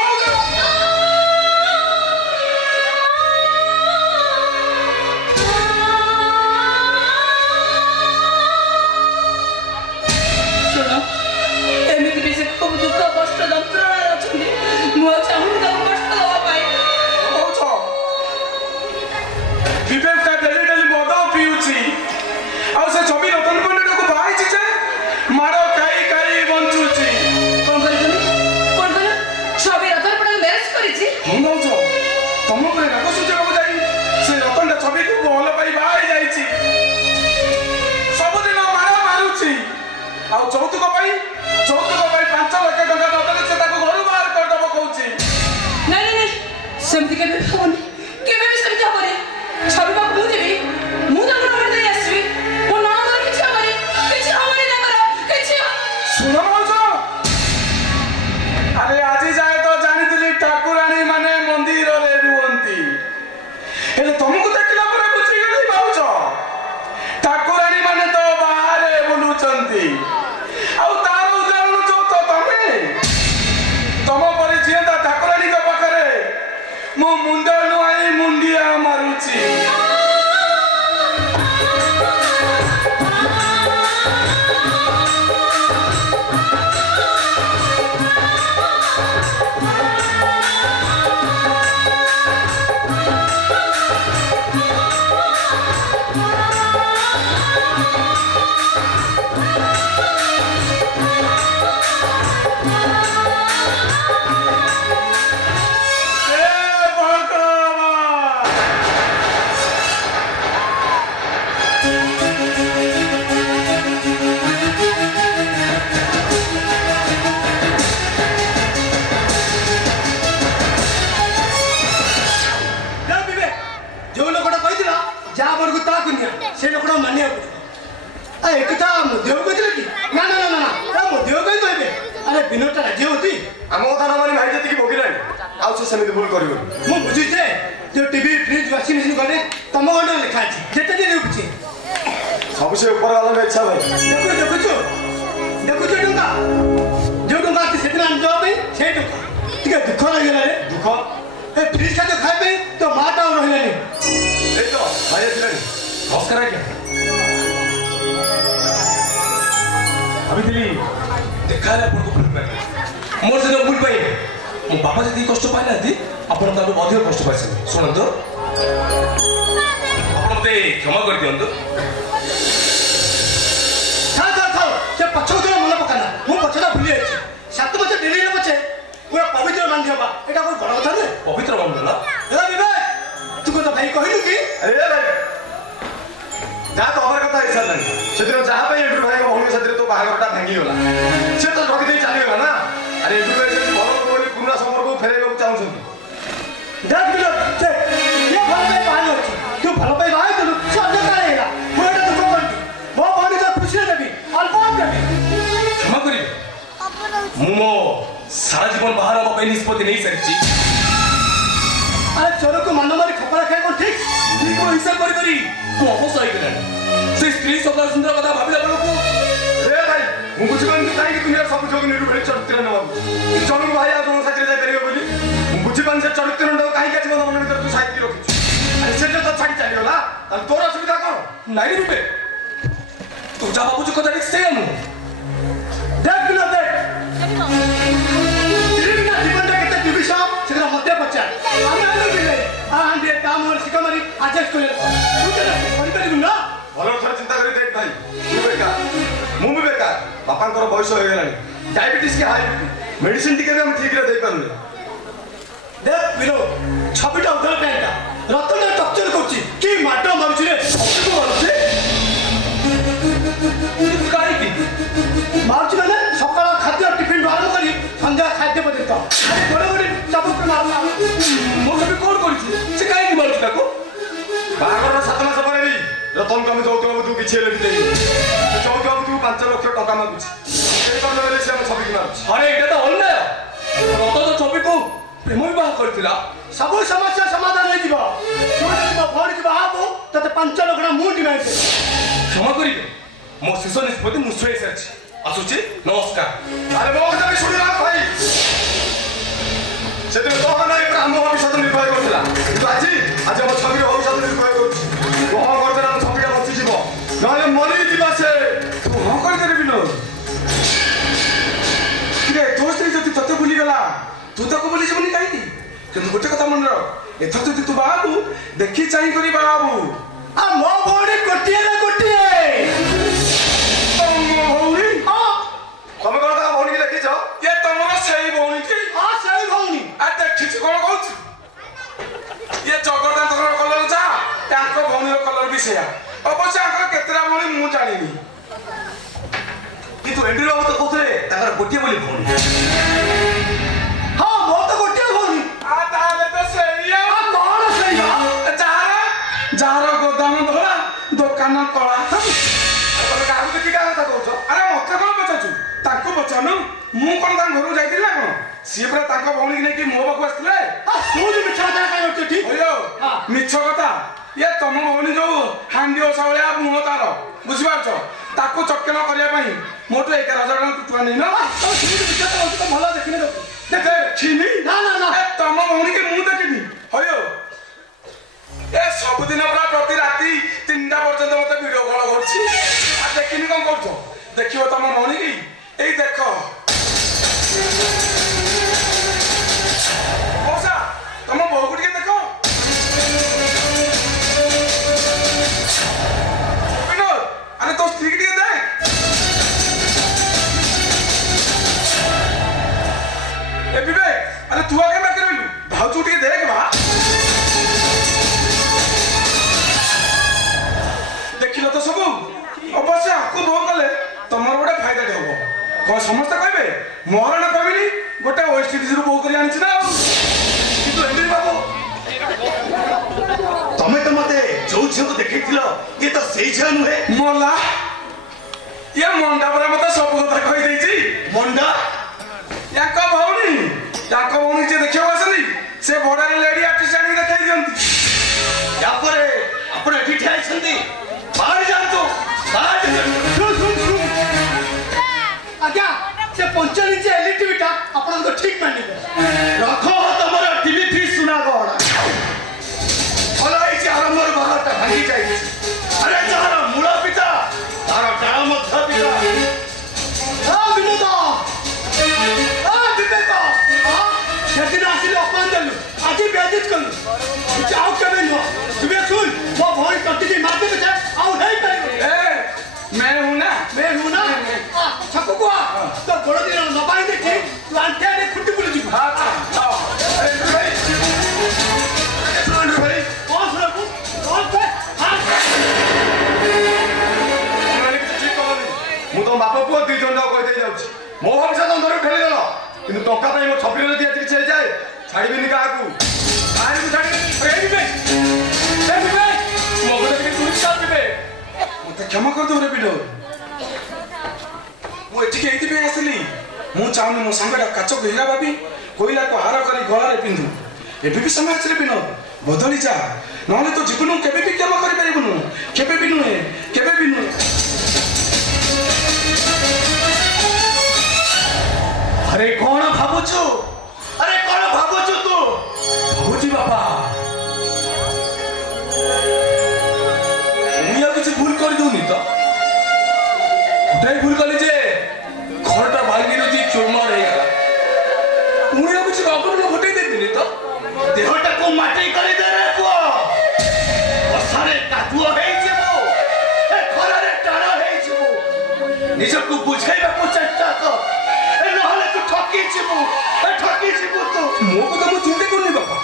ଶୁଣ ଏମିତି ବି ସେ ଖୁବ୍ ଦୁଃଖ କଷ୍ଟ ଯନ୍ତ୍ରଣାରେ ଅଛନ୍ତି ମୁଁ ଆଉ ଚାହୁଁନି ତାଙ୍କୁ କଷ୍ଟ ଦେବା ପାଇଁ ଭାଉଜ ବିବେକଟା ଡେଲି ଡେଲି ମଦ ପିଉଛି ଆଉ ସେ ଛବି ରତନ ପଣ୍ଡିତକୁ ବାହାଇଛି ଯେ ମାଡ଼ ଖାଇ ଖାଇ ବଞ୍ଚୁଛି କଣ କରିଛନ୍ତି କଣ କହିଲ ଛବି ରତନ ପଣ୍ଡାକୁ ମ୍ୟାରେଜ କରିଛି ହଁ ଭାଉଜ ତମ ଉପରେ ରାଗ ସୂଚେଇବାକୁ ଯାଇ ସେ ରତନଟା ଛବିକୁ ଭଲ ପାଇ ବାହାଇ ଯାଇଛି ସବୁଦିନ ମାଡ଼ ମାରୁଛି ଆଉ ଯୌତୁକ ପାଇଁ 5 ଲକ୍ଷ ଟଙ୍କା ନଦେଲେ ସେ ତାକୁ ଘରୁ ବାହାର କରିଦେବ କହୁଛି ନାଇଁ ନାଇଁ ସେମିତି କେବେ ବି ହବନି କେବେ ବି ସେମିତି ହବନି ଛବି ପାଖକୁ ମୁଁ ଯିବି ମୁଁ ତାଙ୍କୁ ନମ୍ବର ଦେଇ ଆସିବି ମୋ ନଣନ୍ଦର କିଛି ହବନି ତାଙ୍କର କିଛି ଶୁଣ ଭାଉଜ ଆରେ ଆଜି ଯାଏ ତ ଜାଣିଥିଲି ଠାକୁରାଣୀ ମାନେ ମନ୍ଦିରରେ ରୁହନ୍ତି ହେଲେ ତମକୁ ଦେଖିଲା ପରେ ବୁଝିଗଲି ଭାଉଜ ଠାକୁରାଣୀ ମାନେ ତ ବାହାରେ ବୁଲୁଛନ୍ତି ଆଉ ତାର ଉଦାହରଣ ଯୋଉ ତ ତମେ ତମ ପରି ଝିଅଟା ଠାକୁରାଣୀଙ୍କ ପାଖରେ ମୁଁ ମୁଣ୍ଡ ନୁଆଇ ମୁଣ୍ଡିଆ ମାରୁଛି से लोग मानिया एक देव कहते कि ना ना ना ना मो देव कहीं कहबे अरे विनोद राजी होती आम कथा न मानी भाई जति भोगिलानी आउ से सेमिति भूल करिवो मु बुझिछे जो टीवी फ्रिज वाशिंग मशीन गले तम गंड लिखा अछि जेते दिन रुपछे सब से ऊपर वाला में इच्छा भाई देखो टंका जो टंका से दिन आन जाओ भाई से टंका ठीक है दुख लागला रे दुख ए फ्रिज खाते खाइ पे तो माटा रहलानी ए तो भाई दिलानी नमस्कार आज्ञा अभी दिली देखा है आपको भूल पाए मोर से भूल पाए मो बाबा जदी कष्ट पाइला दी आपण ताको अधिक कष्ट पाइछन सुनंतो आपण मते क्षमा कर दियंतो था से पछो के मन पकाना मु पछला भूली आछि 7 बजे डेली रे पछे पूरा पवित्र मान दियबा एटा कोन बड़ कथा ने पवित्र मान देला ए विवेक तू को भाई कहिलु की अरे भाई जा तो हमार कथा हिसाब नहीं सेदिन जहा पे एडू भाई को भूमि सेदिन तो बाहागरटा भांगी होला से तो रखि दे चली गला ना अरे एडू भाई से भलो बोली पुरा संपर्क को फेरेबा चाहउछन देख बिलो देख ये भलो पे पानी अछि तू भलो पे भाई तू सब जगह रहेला मो एटा दुख करती मो पानी तो खुशी देबी अल्प देबी क्षमा करिवे मु मो सारा जीवन बाहर हम पे निष्पत्ति नहीं सरिछि अरे चोर को मन मारी खपरा खाए को ठीक ठीक को हिसाब करी मु अवश्य आई गलानी से स्त्री सदा सुंदर कथा भाबिला बळको रे भाई मु बुझ पानी काई कि दुनिया सब जोग निरु भेट चरित्र न बाबू जनु भाई आ जनु साथी जाय परियो बोली मु बुझ पानी से चरित्र न काई काची मन मन भीतर तू साइड रखिछु अरे से तो छाड़ी चली होला त तोर असुविधा कोन नाही रे बिबे तू जा बाबू जो कथा ठीक से आनु देख बिलो देख जीवन केते दिविशा सेरा मते पचार आमे आलो बिले आ हंदे काम और सिकमरी एडजस्ट कर तू चले कर करिबु ना भलो थोड़ा चिंता करी देख भाई तू बेकार मु भी बेकार बापा को बयस हो गेलानी डायबिटीज के हाई मेडिसिन टिके भी हम ठीक रे दे पानु देख बिलो छबिटा उधर पेंटा ରତନ ଟର୍ଚର କରୁଛି କି ମାଡ ମାରୁଛି ରେ ଅଫିସକୁ ମାରୁଛି କାହିଁକି ମାରୁଛି ମାନେ ସକାଳ ଖାଦ୍ୟ ଟିଫିନ୍ ଆରମ୍ଭ କରି ସନ୍ଧ୍ୟା ଖାଦ୍ୟ ପର୍ଯ୍ୟନ୍ତ ଗୋଟେ ଗୋଟେ ଚାବୁକ ମାରୁନା ମୁଁ କେବେ କଣ କରିଛି ସେ କାହିଁକି ମାରୁଛି ତାକୁ ବାହାଘରର 7 ମାସ ପରେ ବି ରତନକୁ ଆମେ ଯୌତୁକ ବାବୁକୁ କିଛି ହେଲେ ବି ଦେଇନି ଯୌତୁକ ବାବୁକୁ 5 ଲକ୍ଷ ଟଙ୍କା ମାଗୁଛି ସେଇ କାରଣ ହେଲେ ସେ ଆମ ଛବିକି ମାରୁଛି ଆରେ ଏଇଟା ତ ଅନ୍ୟାୟ ରତନ ଛବିକୁ ପ୍ରେମ ବିବାହ କରିଥିଲା ସବୁ ସମସ୍ୟା ସମାଧାନ ହେଇଯିବ ଭଉଣୀ ଯିବ ଆବୁ ତତେ 5 ଲକ୍ଷ ମୁଁ ଡିମାଣ୍ଡ କ୍ଷମା କରିବେ ମୋ ଶେଷ ନିଷ୍ପତ୍ତି ମୁଁ ଶୁଣେଇ ସାରିଛି ଆସୁଛି ନମସ୍କାର ଆରେ ମୋ କଥା ବି ଶୁଣିବା ଭାଇ ସେଦିନ ତୋ ନାଇଁ ପୁରା ଆମ ଭବିଷ୍ୟତ ନିର୍ଭର କରୁଥିଲା କିନ୍ତୁ ଆଜି ଆମ ଛବିର ଭବିଷ୍ୟତ ନିର୍ଭର କରୁଛି କଣ କରିଦେଲେ ଆମ ଛବିଟା ବଞ୍ଚିଯିବ ନହେଲେ ମରିଯିବା ସେ ତୁ ହଁ କରିଦେଲେ ବିନୋଦ କିରେ ତୋ ସ୍ତ୍ରୀ ଯଦି ତତେ ଭୁଲିଗଲା ତୁ ତାକୁ ଭୁଲିଯିବୁନି କାହିଁକି କିନ୍ତୁ ଗୋଟେ କଥା ମନେ ରଖ ଏଥର ଯଦି ତୁ ବାହାବୁ ଦେଖି ଚାହିଁ କରି ବାହାବୁ ମୋ ଭଉଣୀ ଗୋଟିଏ ନା ଗୋଟିଏ ଭଉଣୀ ତମେ କଣ ତା ଭଉଣୀକି ଦେଖିଛ ଏ ତମର ସେଇ ଭଉଣୀ କି ସେଇ ଭଉଣୀ ଦେଖିଛୁ କଣ କହୁଛୁ ଇଏ ଜଗନ୍ନାଥଙ୍କର କଲର ଯାହା ତାଙ୍କ ଭଉଣୀର କଲର ବି ସେଇଆ ଅବଶ୍ୟ ତାଙ୍କର କେତେଟା ଭଉଣୀ ମୁଁ ଜାଣିନି କିନ୍ତୁ ଏଣ୍ଡ୍ରି ବାବୁ ତ କହୁଥିଲେ ତାଙ୍କର ଗୋଟିଏ ବୋଲି ଭଉଣୀ ହଁ ମୋର ତ ଗୋଟିଏ ଭଉଣୀ ତାହେଲେ ତ ସେଇଆ କଣ ସେଇଆ ଯାହାର ଗୋଦାମ ଧଳା ଦୋକାନ କଳା ତମେ କାହାକୁ ଦେଖି କାହା କଥା କହୁଛ ଆରେ ମତେ କଣ ପଚାରୁଛୁ ତାଙ୍କୁ ପଚାରୁନୁ ମୁଁ କଣ ତାଙ୍କ ଘରକୁ ଯାଇଥିଲି ନା କଣ ସିଏ ପୁରା ତାଙ୍କ ଭଉଣୀକି ନେଇକି ମୋ ପାଖକୁ ଆସିଥିଲେ ମିଛ କଥା ଇଏ ତମ ଭଉଣୀ ଯୋଉ ହାଣ୍ଡି ଓଷା ଭଳିଆ ମୁହଁ ତାର ବୁଝିପାରୁଛ ତାକୁ ଚଟକଣ କରିବା ପାଇଁ ମୋଠୁ 11,000 ଟଙ୍କା ଟୁଆ ନେଇନ ଭଲ ଦେଖିନି ଦେଖିନି ତମ ଭଉଣୀକି ମୁଁ ଦେଖିନି ହଇଓ ଏ ସବୁଦିନ ପୁରା ପ୍ରତି ରାତି 3ଟା ପର୍ଯ୍ୟନ୍ତ ମତେ ଭିଡିଓ କଲ କରୁଛି ଆଉ ଦେଖିନି କଣ କରୁଛ ଦେଖିବ ତମ ଭଉଣୀକି ଏଇ ଦେଖ ତମ ବୋଉକୁ ଟିକେ ଦେଖ ବିନୋଦ ଆରେ ତୋ ସ୍ତ୍ରୀକି ଟିକେ ଦେଖ ଏ ବିବେକ ଆରେ ତୁ ଆগে ବାକି ରହିଲୁ ଭାଉଜକୁ ଟିକେ ଦେଖ ବା ଦେଖିଲ ତ ସବୁ ଅବଶ୍ୟ ଆକୁ ବୋଉ କଲେ ତମର ଗୋଟେ ଫାଇଦାଟେ ହବ କଣ ସମସ୍ତେ କହିବେ ମୋର ନା କହିବିନି ଗୋଟେ ୱେଷ୍ଟଇଣ୍ଡିଜରୁ ବୋଉ କରି ଆଣିଛି ନା କିନ୍ତୁ ଏଣ୍ଡ୍ରି ବାବୁ ତମେ ତ ମତେ ଯୋଉ ଝିଅକୁ ଦେଖେଇଥିଲ ଇଏ ତ ସେଇ ଝିଅ ନୁହେଁ ମଲା ଇଏ ମଣ୍ଡା ପରା ମତେ ସବୁ କଥା କହିଦେଇଛି ମଣ୍ଡା ୟାଙ୍କ ଭଉଣୀ ଯିଏ ଦେଖିବାକୁ ଆସନ୍ତି ସେ ବଡାରେ ଲେଡି ଆର୍ଟିଷ୍ଟ ଆଣିକି ଦେଖେଇ ଦିଅନ୍ତି ୟାପରେ ଆପଣ ଏଠି ଠିଆ ହେଇଛନ୍ତି ବାହାରି ଯାଆନ୍ତୁ ଆଜ୍ଞା ସେ 5 ଇଞ୍ଚ ଏଲଇଡିଟା ଆପଣଙ୍କୁ ଠିକ ମାନିବ ରଖ ତମର ଟିଭି ଫିସ୍ ସୁନା ଗହଣା ଭଲ ହେଇଛି ଆରମ୍ଭର ଘରଟା ଭାଙ୍ଗି ଯାଇଛି ଆରେ ଯାହାର ମୂଳ ପିତା ତାର ଡାଳ ମଧ୍ୟ ପିତା ବିନୋଦ ବିବେକ ସେଦିନ ଆସିଲେ ଅପମାନ ଦେଲୁ ଆଜି ବେଜିତ କଲୁ ଆଉ କେବେ ନୁହଁ ତୁମେ ଶୁଣ ମୋ ଭଉଣୀ ତଟିକି ମାରିଦେବେ ଯେ ଆଉ ହେଇପାରିବନି मैं हूं ना छकु को तो गोड़ दिन नबाई देखी तू आंटे ने खुट्टी पुली जी अरे भाई कौन सुना कौन पे ମୁଁ ତମ ବାପ ପୁଅ 2 ଜଣ ଯାକ କହିଦେଇ ଯାଉଛି ମୋ ଭବିଷ୍ୟତ ଅନ୍ଧରେ ଫେରିଦେଲ କିନ୍ତୁ ଟଙ୍କା ପାଇଁ ମୋ ଛବିର ଯଦି ଆଜି କିଛି ହେଇଯାଏ ଛାଡ଼ିବିନି କାହାକୁ मत क्षमा कर दो विनोद मुझे ये आसली मुझे चाहूनी मो सांगटा काच को हीरा भाभी कोईला को हार कर गलार पिंधु एबे भी समय आछले विनोद बदली जा नहले तो जीवन केबे भी क्षमा कर परिबनु केबे भी नुहे अरे कौन भाबुछु तू भाबुची बापा मुझे किसी भूल कर दूनी तो भूल कली जे घरटा भांगी दी चोरमार हो गला मुझे किसी बाबू घटे देती तो देहटा को माटी कर दे रे पुओ वर्षारे कादुओ हे जेबो ए खरारे टाणो हे जेबो निजको बुझाइबा को चेष्टा कर ए नहले तू ठकी जेबो तू मो को तो मु चिंता करनी बाबा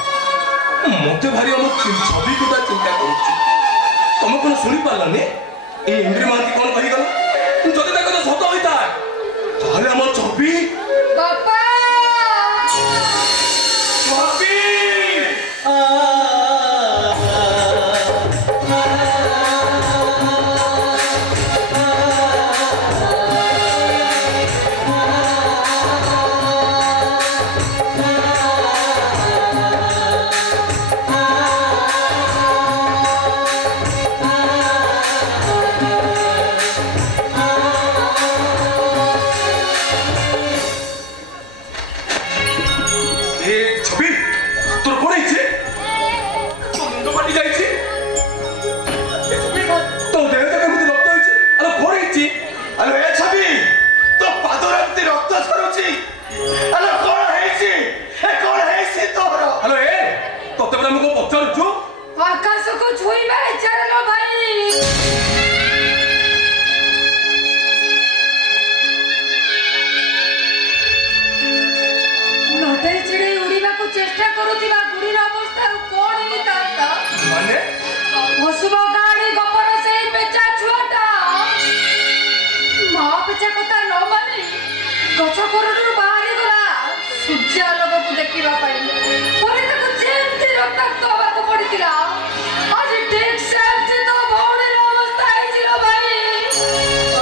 मत भारी आम छवि कथा चिंता करुम कौन शुणी पारानी ये इंद्री महांती कौन कहीगला जदि कथा सत होता ताले आम छवि बापा आकाश को छुई में चलो भाई लटे चिड़े उड़ीबा को चेष्टा करूथिबा गुड़ीर अवस्था कोन ही ताता माने हसुबा गाड़ी गपर से पेचा छुआटा मां पेचा कथा न माने गछ कोरडू बाहरी गला सूर्य लोक को देखिबा पाई परे ताको जेमती रक्ताक्त होबाको पड़ितिला आज ठीक से तो भौडीर अवस्था आइजिलो भाई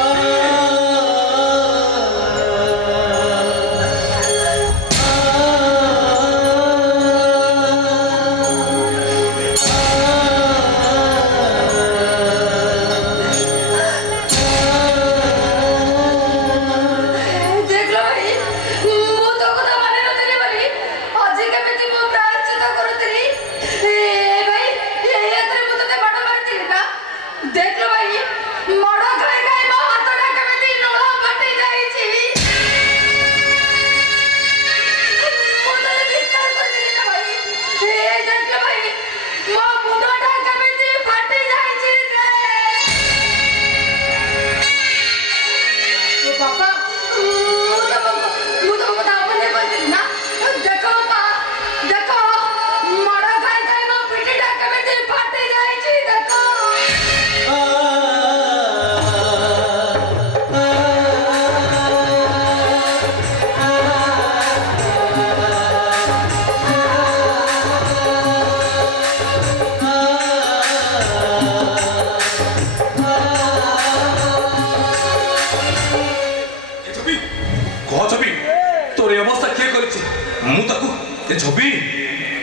छवि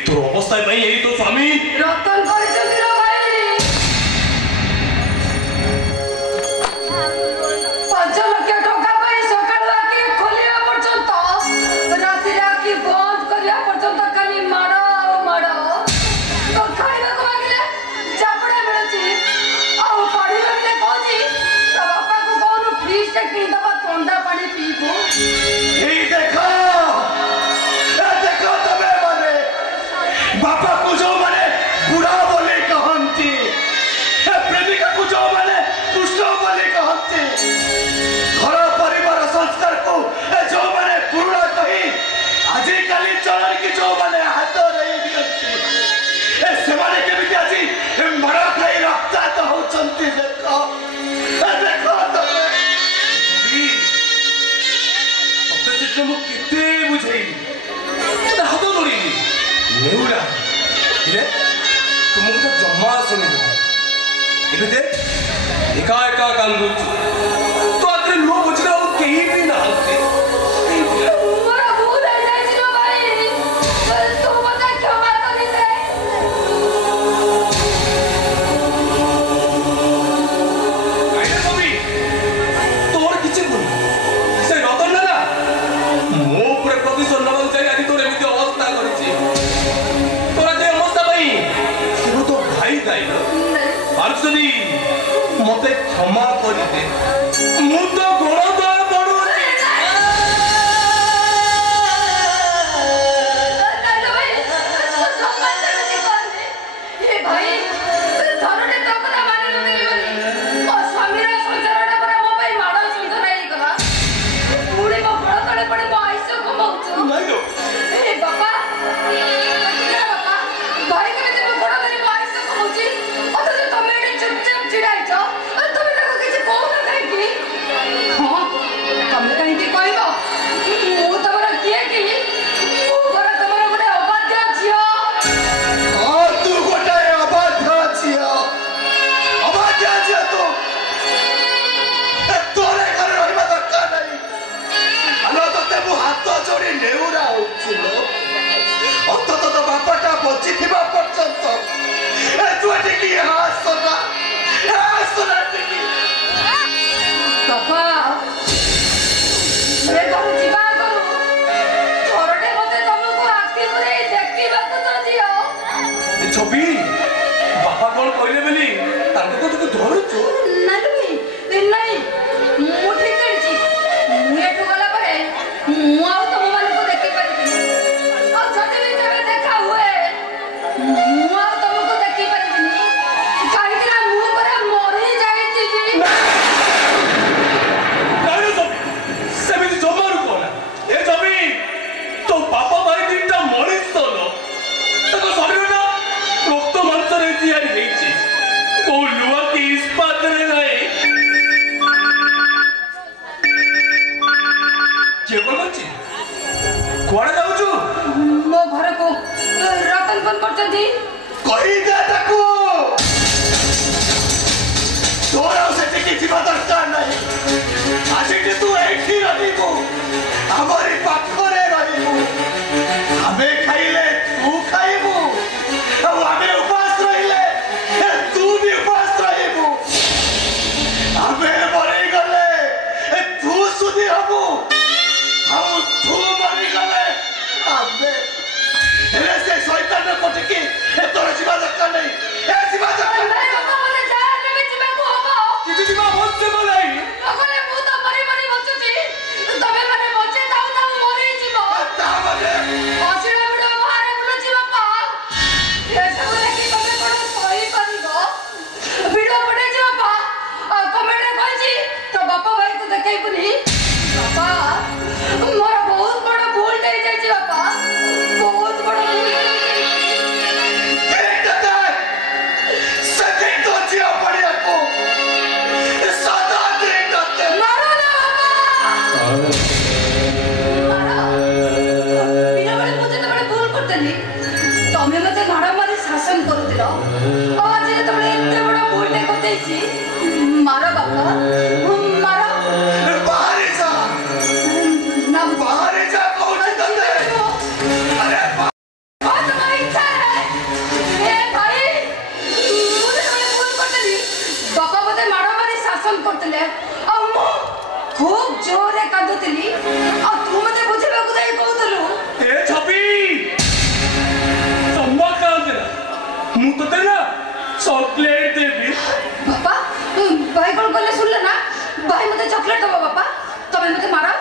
तोर अवस्था यही तो स्वामी रतन जमा सुनी एका एका कांदू तो आखिर लुह बुझना कहीं भी ना मते क्षमा कर दे मु तो गोड़ द्वार पड़ू बापा भाई चिड़ाइचो तुम लोग किसी को ना कहीं हां तुम कहीं की कहबो मु तमरा किए की मु घर तमरा गोटे अबाध्य छियो हां तू गोटे अबाध्य छियो तू तोरे घर रहबा दरकार नहीं आलो तते मु हाथ जोड़ी नेउरा होछिलो অন্তত তো বাপাটা বঞ্চি থিবা পর্যন্ত তু এটি হাসনা টিকি বাবা সে ঘর ଯିବା ଆଗରୁ ଥରଟେ ମତେ ତମକୁ ଆଖି ପୁରେଇ ଦେଖିବାକୁ ତ ଦିଅ ଛବି ବାପା କଣ କହିଲେ ବୋଲି ତାଙ୍କୁ ତ ତୁ ଧରୁଛୁ ନାଇଁ ମୁଁ ଠିକ କରିଛି ମୁଁ ଏଠୁ ଗଲା ପରେ ମୁଁ ଆଉ ତମମାନଙ୍କୁ ଦେଖିପାରିବିନି ଆଉ ଯଦି ବି କେବେ ଦେଖା ହୁଏ ମୁଁ ଆଉ ତମକୁ ଦେଖିପାରିବିନି କାହିଁକି ନା ମୁଁ ପରା ମରି ଯାଇଥିବି ସେମିତି ଜମାରୁ କହନା ଏ ଛବି ତୋ ବାପା ଭାଇ ତିନିଟା ମଣିଷ ତାଙ୍କ ଶରୀରଟା ରକ୍ତ ମାଂସରେ ତିଆରି ହେଇଛି କୋଉ ଲୁହା କି ଇସ୍ପାତରେ ନାହିଁ କିଏ କଣ କରୁଛି କୁଆଡେ ଯାଉଛୁ ମୋ ଘରକୁ ରତନ ଫୋନ କରୁଛନ୍ତି କହିଦେ ତାକୁ ତୋର ସେଠିକି ଯିବା ଦରକାର ନାହିଁ ଆସିକି ତୁ ଏଇଠି ରହିବୁ ଆମରି ପାଖରେ ରହିବୁ ଆମେ ଖାଇଲେ ତୁ ଖାଇବୁ ଆଉ ଆମେ ଉପାସ ରହିଲେ ତୁ ବି ଉପାସ ରହିବୁ ଆମେ ମରିଗଲେ ତୁ ସୁଧି ହବୁ ଆଉ ତୁ ମରିଗଲେ ଆମେ ହେଲେ ସେ ଶୈତାନ କୋଠିକି ତୋର ଯିବା ଦରକାର ନାହିଁ ଯିବା ଦରକାର ନାହିଁ କିଛି ଯିବା ବଞ୍ଚେ ନାହିଁ ତାମାନେ ଦେଖେଇବୁନି ବାପା ମୋର ବହୁତ ବଡ ଭୁଲ ହେଇଯାଇଛି ବାପା ବହୁତ ବଡ ତମେ ମତେ ମାଡ଼ ମାରି ଶାସନ କରୁଥିଲ ଆଜି ଯେତେବେଳେ ଏତେ ବଡ ଭୁଲଟେ କରିଦେଇଛି ମାର ବାପା ମାର ବାହାରେ ଯା ନା ବାହାରେ ଯା କହୁଛି ତତେ ଆରେ ତମର ଇଚ୍ଛା ଏ ଭାଇ ମୁଁ ଯେତେବେଳେ ଭୁଲ କରିଥିଲି ବାପା ମତେ ମାଡ଼ ମାରି ଶାସନ କରୁଥିଲେ ଆଉ ମୁଁ ଖୁବ ଜୋରରେ କାନ୍ଦୁଥିଲି ଆଉ ତୁ ମତେ ବୁଝିବାକୁ ଯାଇ କହୁଥିଲୁ ଏ ଛବି ସମ୍ଭବ କାନ୍ଦେ ମୁଁ ତତେ ନା ଚକଲେଟ ଦେବି बापा भाई कौन बोले सुन ले ना भाई मुझे चॉकलेट दो बापा तुम्हें मुझे मारा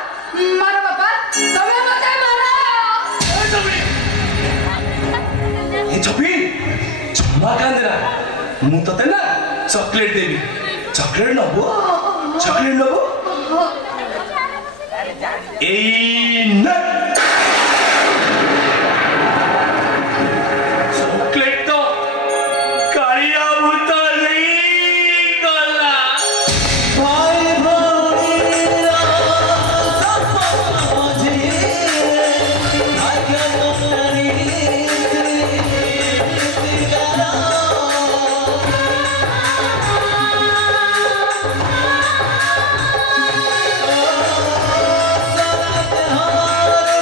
मारा बापा तुम्हें मुझे मारा ए छबी जम्मा कांदेना मु तते ना चॉकलेट देबी चॉकलेट नबो ए न चॉकलेट तो कालिया भूता नहीं गला भाई भौरीरा समझे भाग्यनारी तेरा सरत हार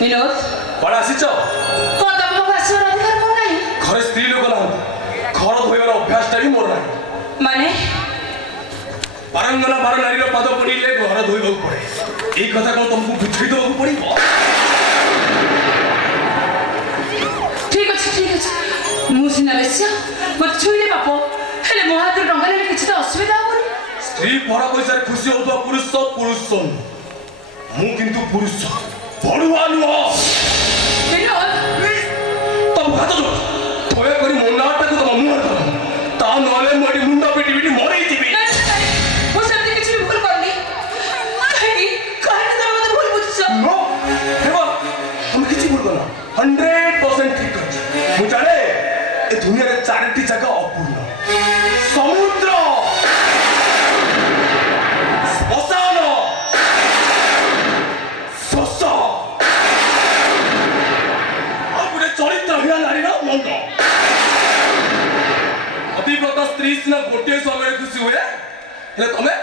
विनोद बड़ा आसीच को तम भाषण अधिकार को नहीं घरे स्त्री लोक ना घर धोइबार अभ्यासटा भी मोर नाही माने पारंगना बार नारी पद पड़े घर धोइबा पड़े ये कथा को तुमको बुझाई देबा पड़ो ठीक अच्छे मुझे बेसिया मत छुईले बाप हेले मो हाथ टंगा ले किछि तो असुविधा होनी स्त्री बड़ा पैसा खुशी होता पुरुष पुरुष मु किंतु पुरुष बड़ुआ नुह तब हाथ दो थोड़े करी मुंडाटा को तुम मुंह धर ता नले मोडी मुंडा पिटी पिटी मरे जीवी मु सेमती किछि भी भूल करनी काहे तो मत भूल बुझछ नो हेबा हम किछि भूल करना 100% ठीक कर मु जाने ए दुनिया रे चारटी जगह अपूर्ण समुद्र स्त्री सिना गोटे समय खुशी हुए हेले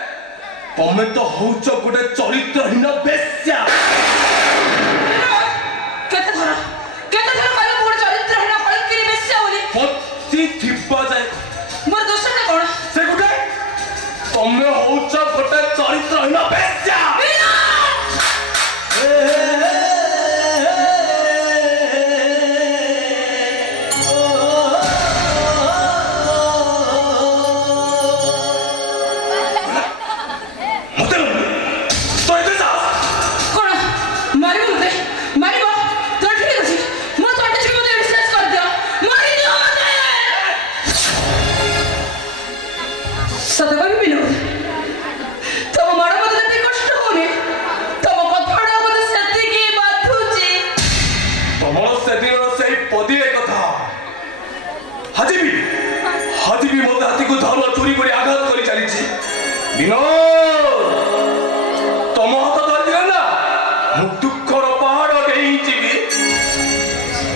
तमे तो होउच गोटे चरित्रहीन बेश्या केते थर कहले मोर चरित्रहीन कलकी बेश्या बोली पति थिपा जाए मोर दोषटा कोन से गोटे तमे होउच गोटे चरित्रहीन बेश्या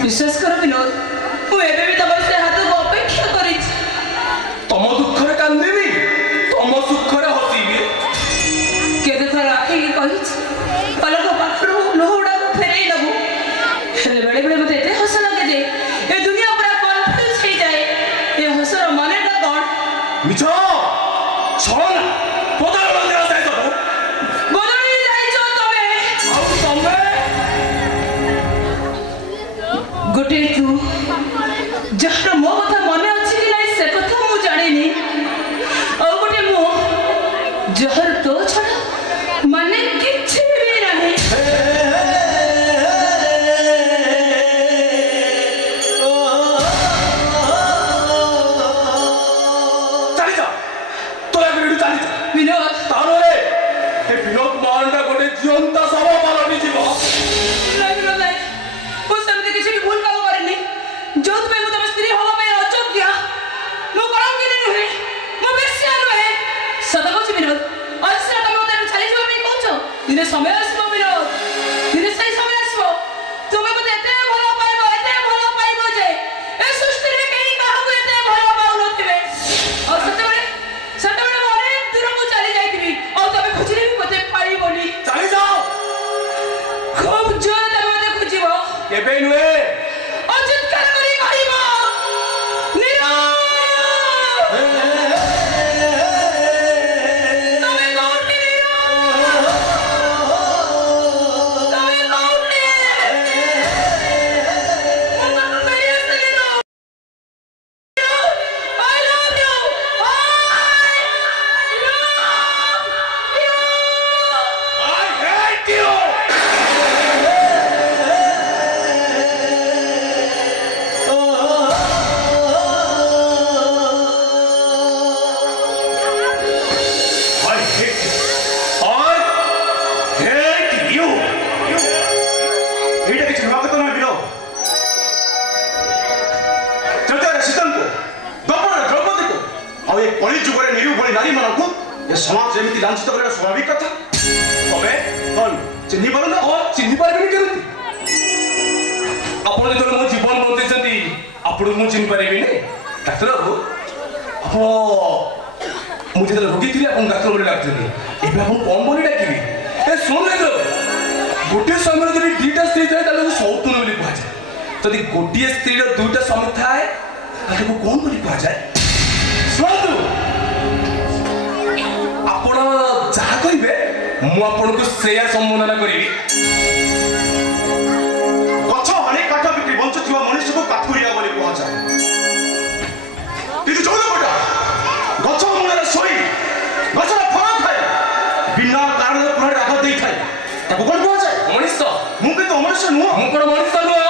विश्वास कर विनोद मु एबे भी तम से हाथ को अपेक्षा करी तम दुख रे कांदेबी तम सुख रे हसीबी केदे थर आखी कहि पलक पाखरो लोहड़ा को फेरै लगू हेले बेले बेले मते एते हस लागे जे ए दुनिया पूरा कन्फ्यूज हो जाए ए हसर मानेटा कोन मिछो छोड़ बदल दे जाय तो बदली जाय जो तमे आउ तमे गोटे तू जहर मो कथा मने अछि कि नै से कथा मु जानिनी और गोटे मो जहर तो छड़ा माने किछि भी नाही चली जा तो एक मिनिट चली जा विनोद तारे ए विनोद मारना गोटे जीवंत सभा पालनी जीव नहीं मु सेमती किछि भी भूल काम करिनी जो तुम्हें मु तम स्त्री होवा पे अयोग्य मु कलंकिनी नुहे मु बेश्या नुहे सदा कहछि विनोद असरा तमे मते छाड़ी जीवा पे कहछो दिने समय आसबो विनोद दिने सही समय आसबो तुमे मते एते भलो पाइबो जे ए सृष्टि रे केही काहू एते भलो पाउ नथिबे और सतबेले मोरे दूर मु चली जाईतिबी और तमे खोजिले भी मते पाइबोनी चली जाओ खूब जोर तमे मते खोजिबो एबे नुए अचित्कार करी कहिबो निरो तमे कोठी निरो तमे कोठी मत मेरे से निरो I love you I hate you समाज जमी लांछित कर स्वाभाविक कथा तमें कौन चिन्ह पार ना चिन्ह पारे केमती आपण जो मो जीवन बंचेंती आपण मु चिन्ह पारे डाक्तर बाबू आप मुझे रोगी थी आप डाक्तर बोली डाक्तर एवं कौन बोली डाकिबी ए सुन गोटे समय जब दीटा स्त्री जाए जदि गोटे स्त्री दुईटा स्वामी थाए ताको कौन बोली कह जाए सुनतु आपण जहा कहिबे मु आपण को श्रेया संबोधन करी गछ हणे काठ बिक्री बंचुवा मनुष्य को काठुरिया बोली कह जाए किंतु जो लोकटा गछ मूल सोई गछर फल खाए बिना कारण पुरा राग दे खाए ताको कौन कह जाए मनुष्य मु के तो मनुष्य नुह मु कोन मनुष्य नुह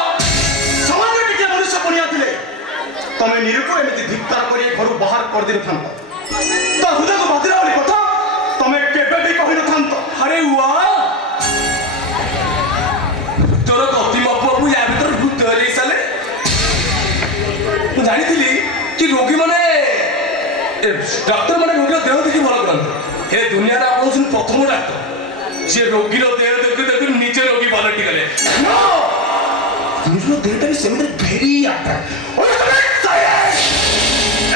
समाज टिके मनुष्य बनिया थिले तमे निरुको एमिति धिक्कार करी घर बाहर कर दिन थांत तो हृदय को बाधिरा वाली कथा तमे केबे भी कहि न थांत अरे वाह तोर गति बाबू या भीतर भूत हो जाई साले जानी थिली कि रोगी माने डॉक्टर माने रोगी देह देखि भल करंत हे दुनिया रा आपण सुन प्रथम डॉक्टर जे रोगी रो देह देखि देखि निजे रोगी पलटि गले नो निजो देहटा भी सेमिति भेरी आता ओए साइलेंट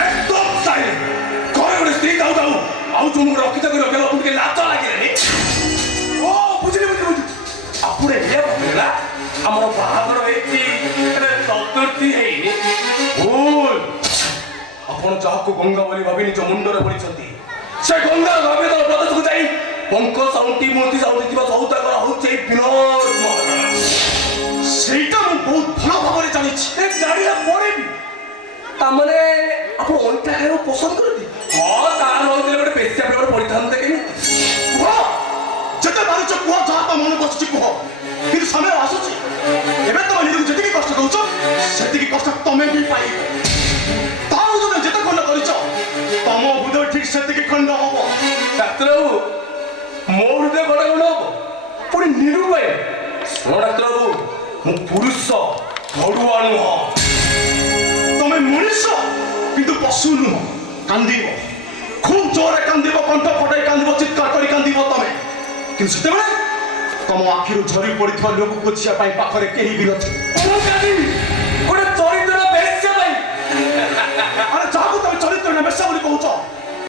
एकदम साइलेंट कोई गोटे स्त्री दाऊ दाऊ आउ तुम रखिता को रखेला अपन के लाच लागिलेनी ओ बुझली आपुरे ये बतला हमर बाहादुर हेती अरे चतुर्थी हेनी बोल अपन जाको गंगा बोली भाबी निज मुंडरे बोलिछंती से गंगा भाबी तो प्रदेश को जाई पंक साउंटी मोती साउंटी दिबा सौता कर होचे विनोद महाराज सेटा मु बहुत भलो भाबरे जानि छी ए गाड़ीला पड़े भी तामने आपण ओइटा खाइरो पसंद करती हां तार होइले गोटे पेस्या पेपर परिधान देकेनी वाह जते मारुच कुह जा तो मन बसछि कुह किंतु समय आसुछि एबे तो निरु जति कष्ट दउछ सेति कष्ट तमे भी पाई ताऊ जो जते खंड करिछ तम हृदय ठीक सेति खंड होबो डाक्टर बाबू मो हृदय खंड खंड होबो पुणी निरु भाई सुनो डाक्टर बाबू मु पुरुष घड़ुआ नुह तमे मनुष्य किंतु पशु नुह कांदिबो खूब जोरे कांदिबो कंठ फटाई कांदिबो चित्कार करी कांदिबो तमे किंतु सेतेबेले तम आखिरु झरी पड़िथवा लोक को छिया पाई पाखरे केही भी नथि मु कांदी गोटे चरित्र बेश्या भाई अरे जाको तमे चरित्र न बेश्या बोली कहू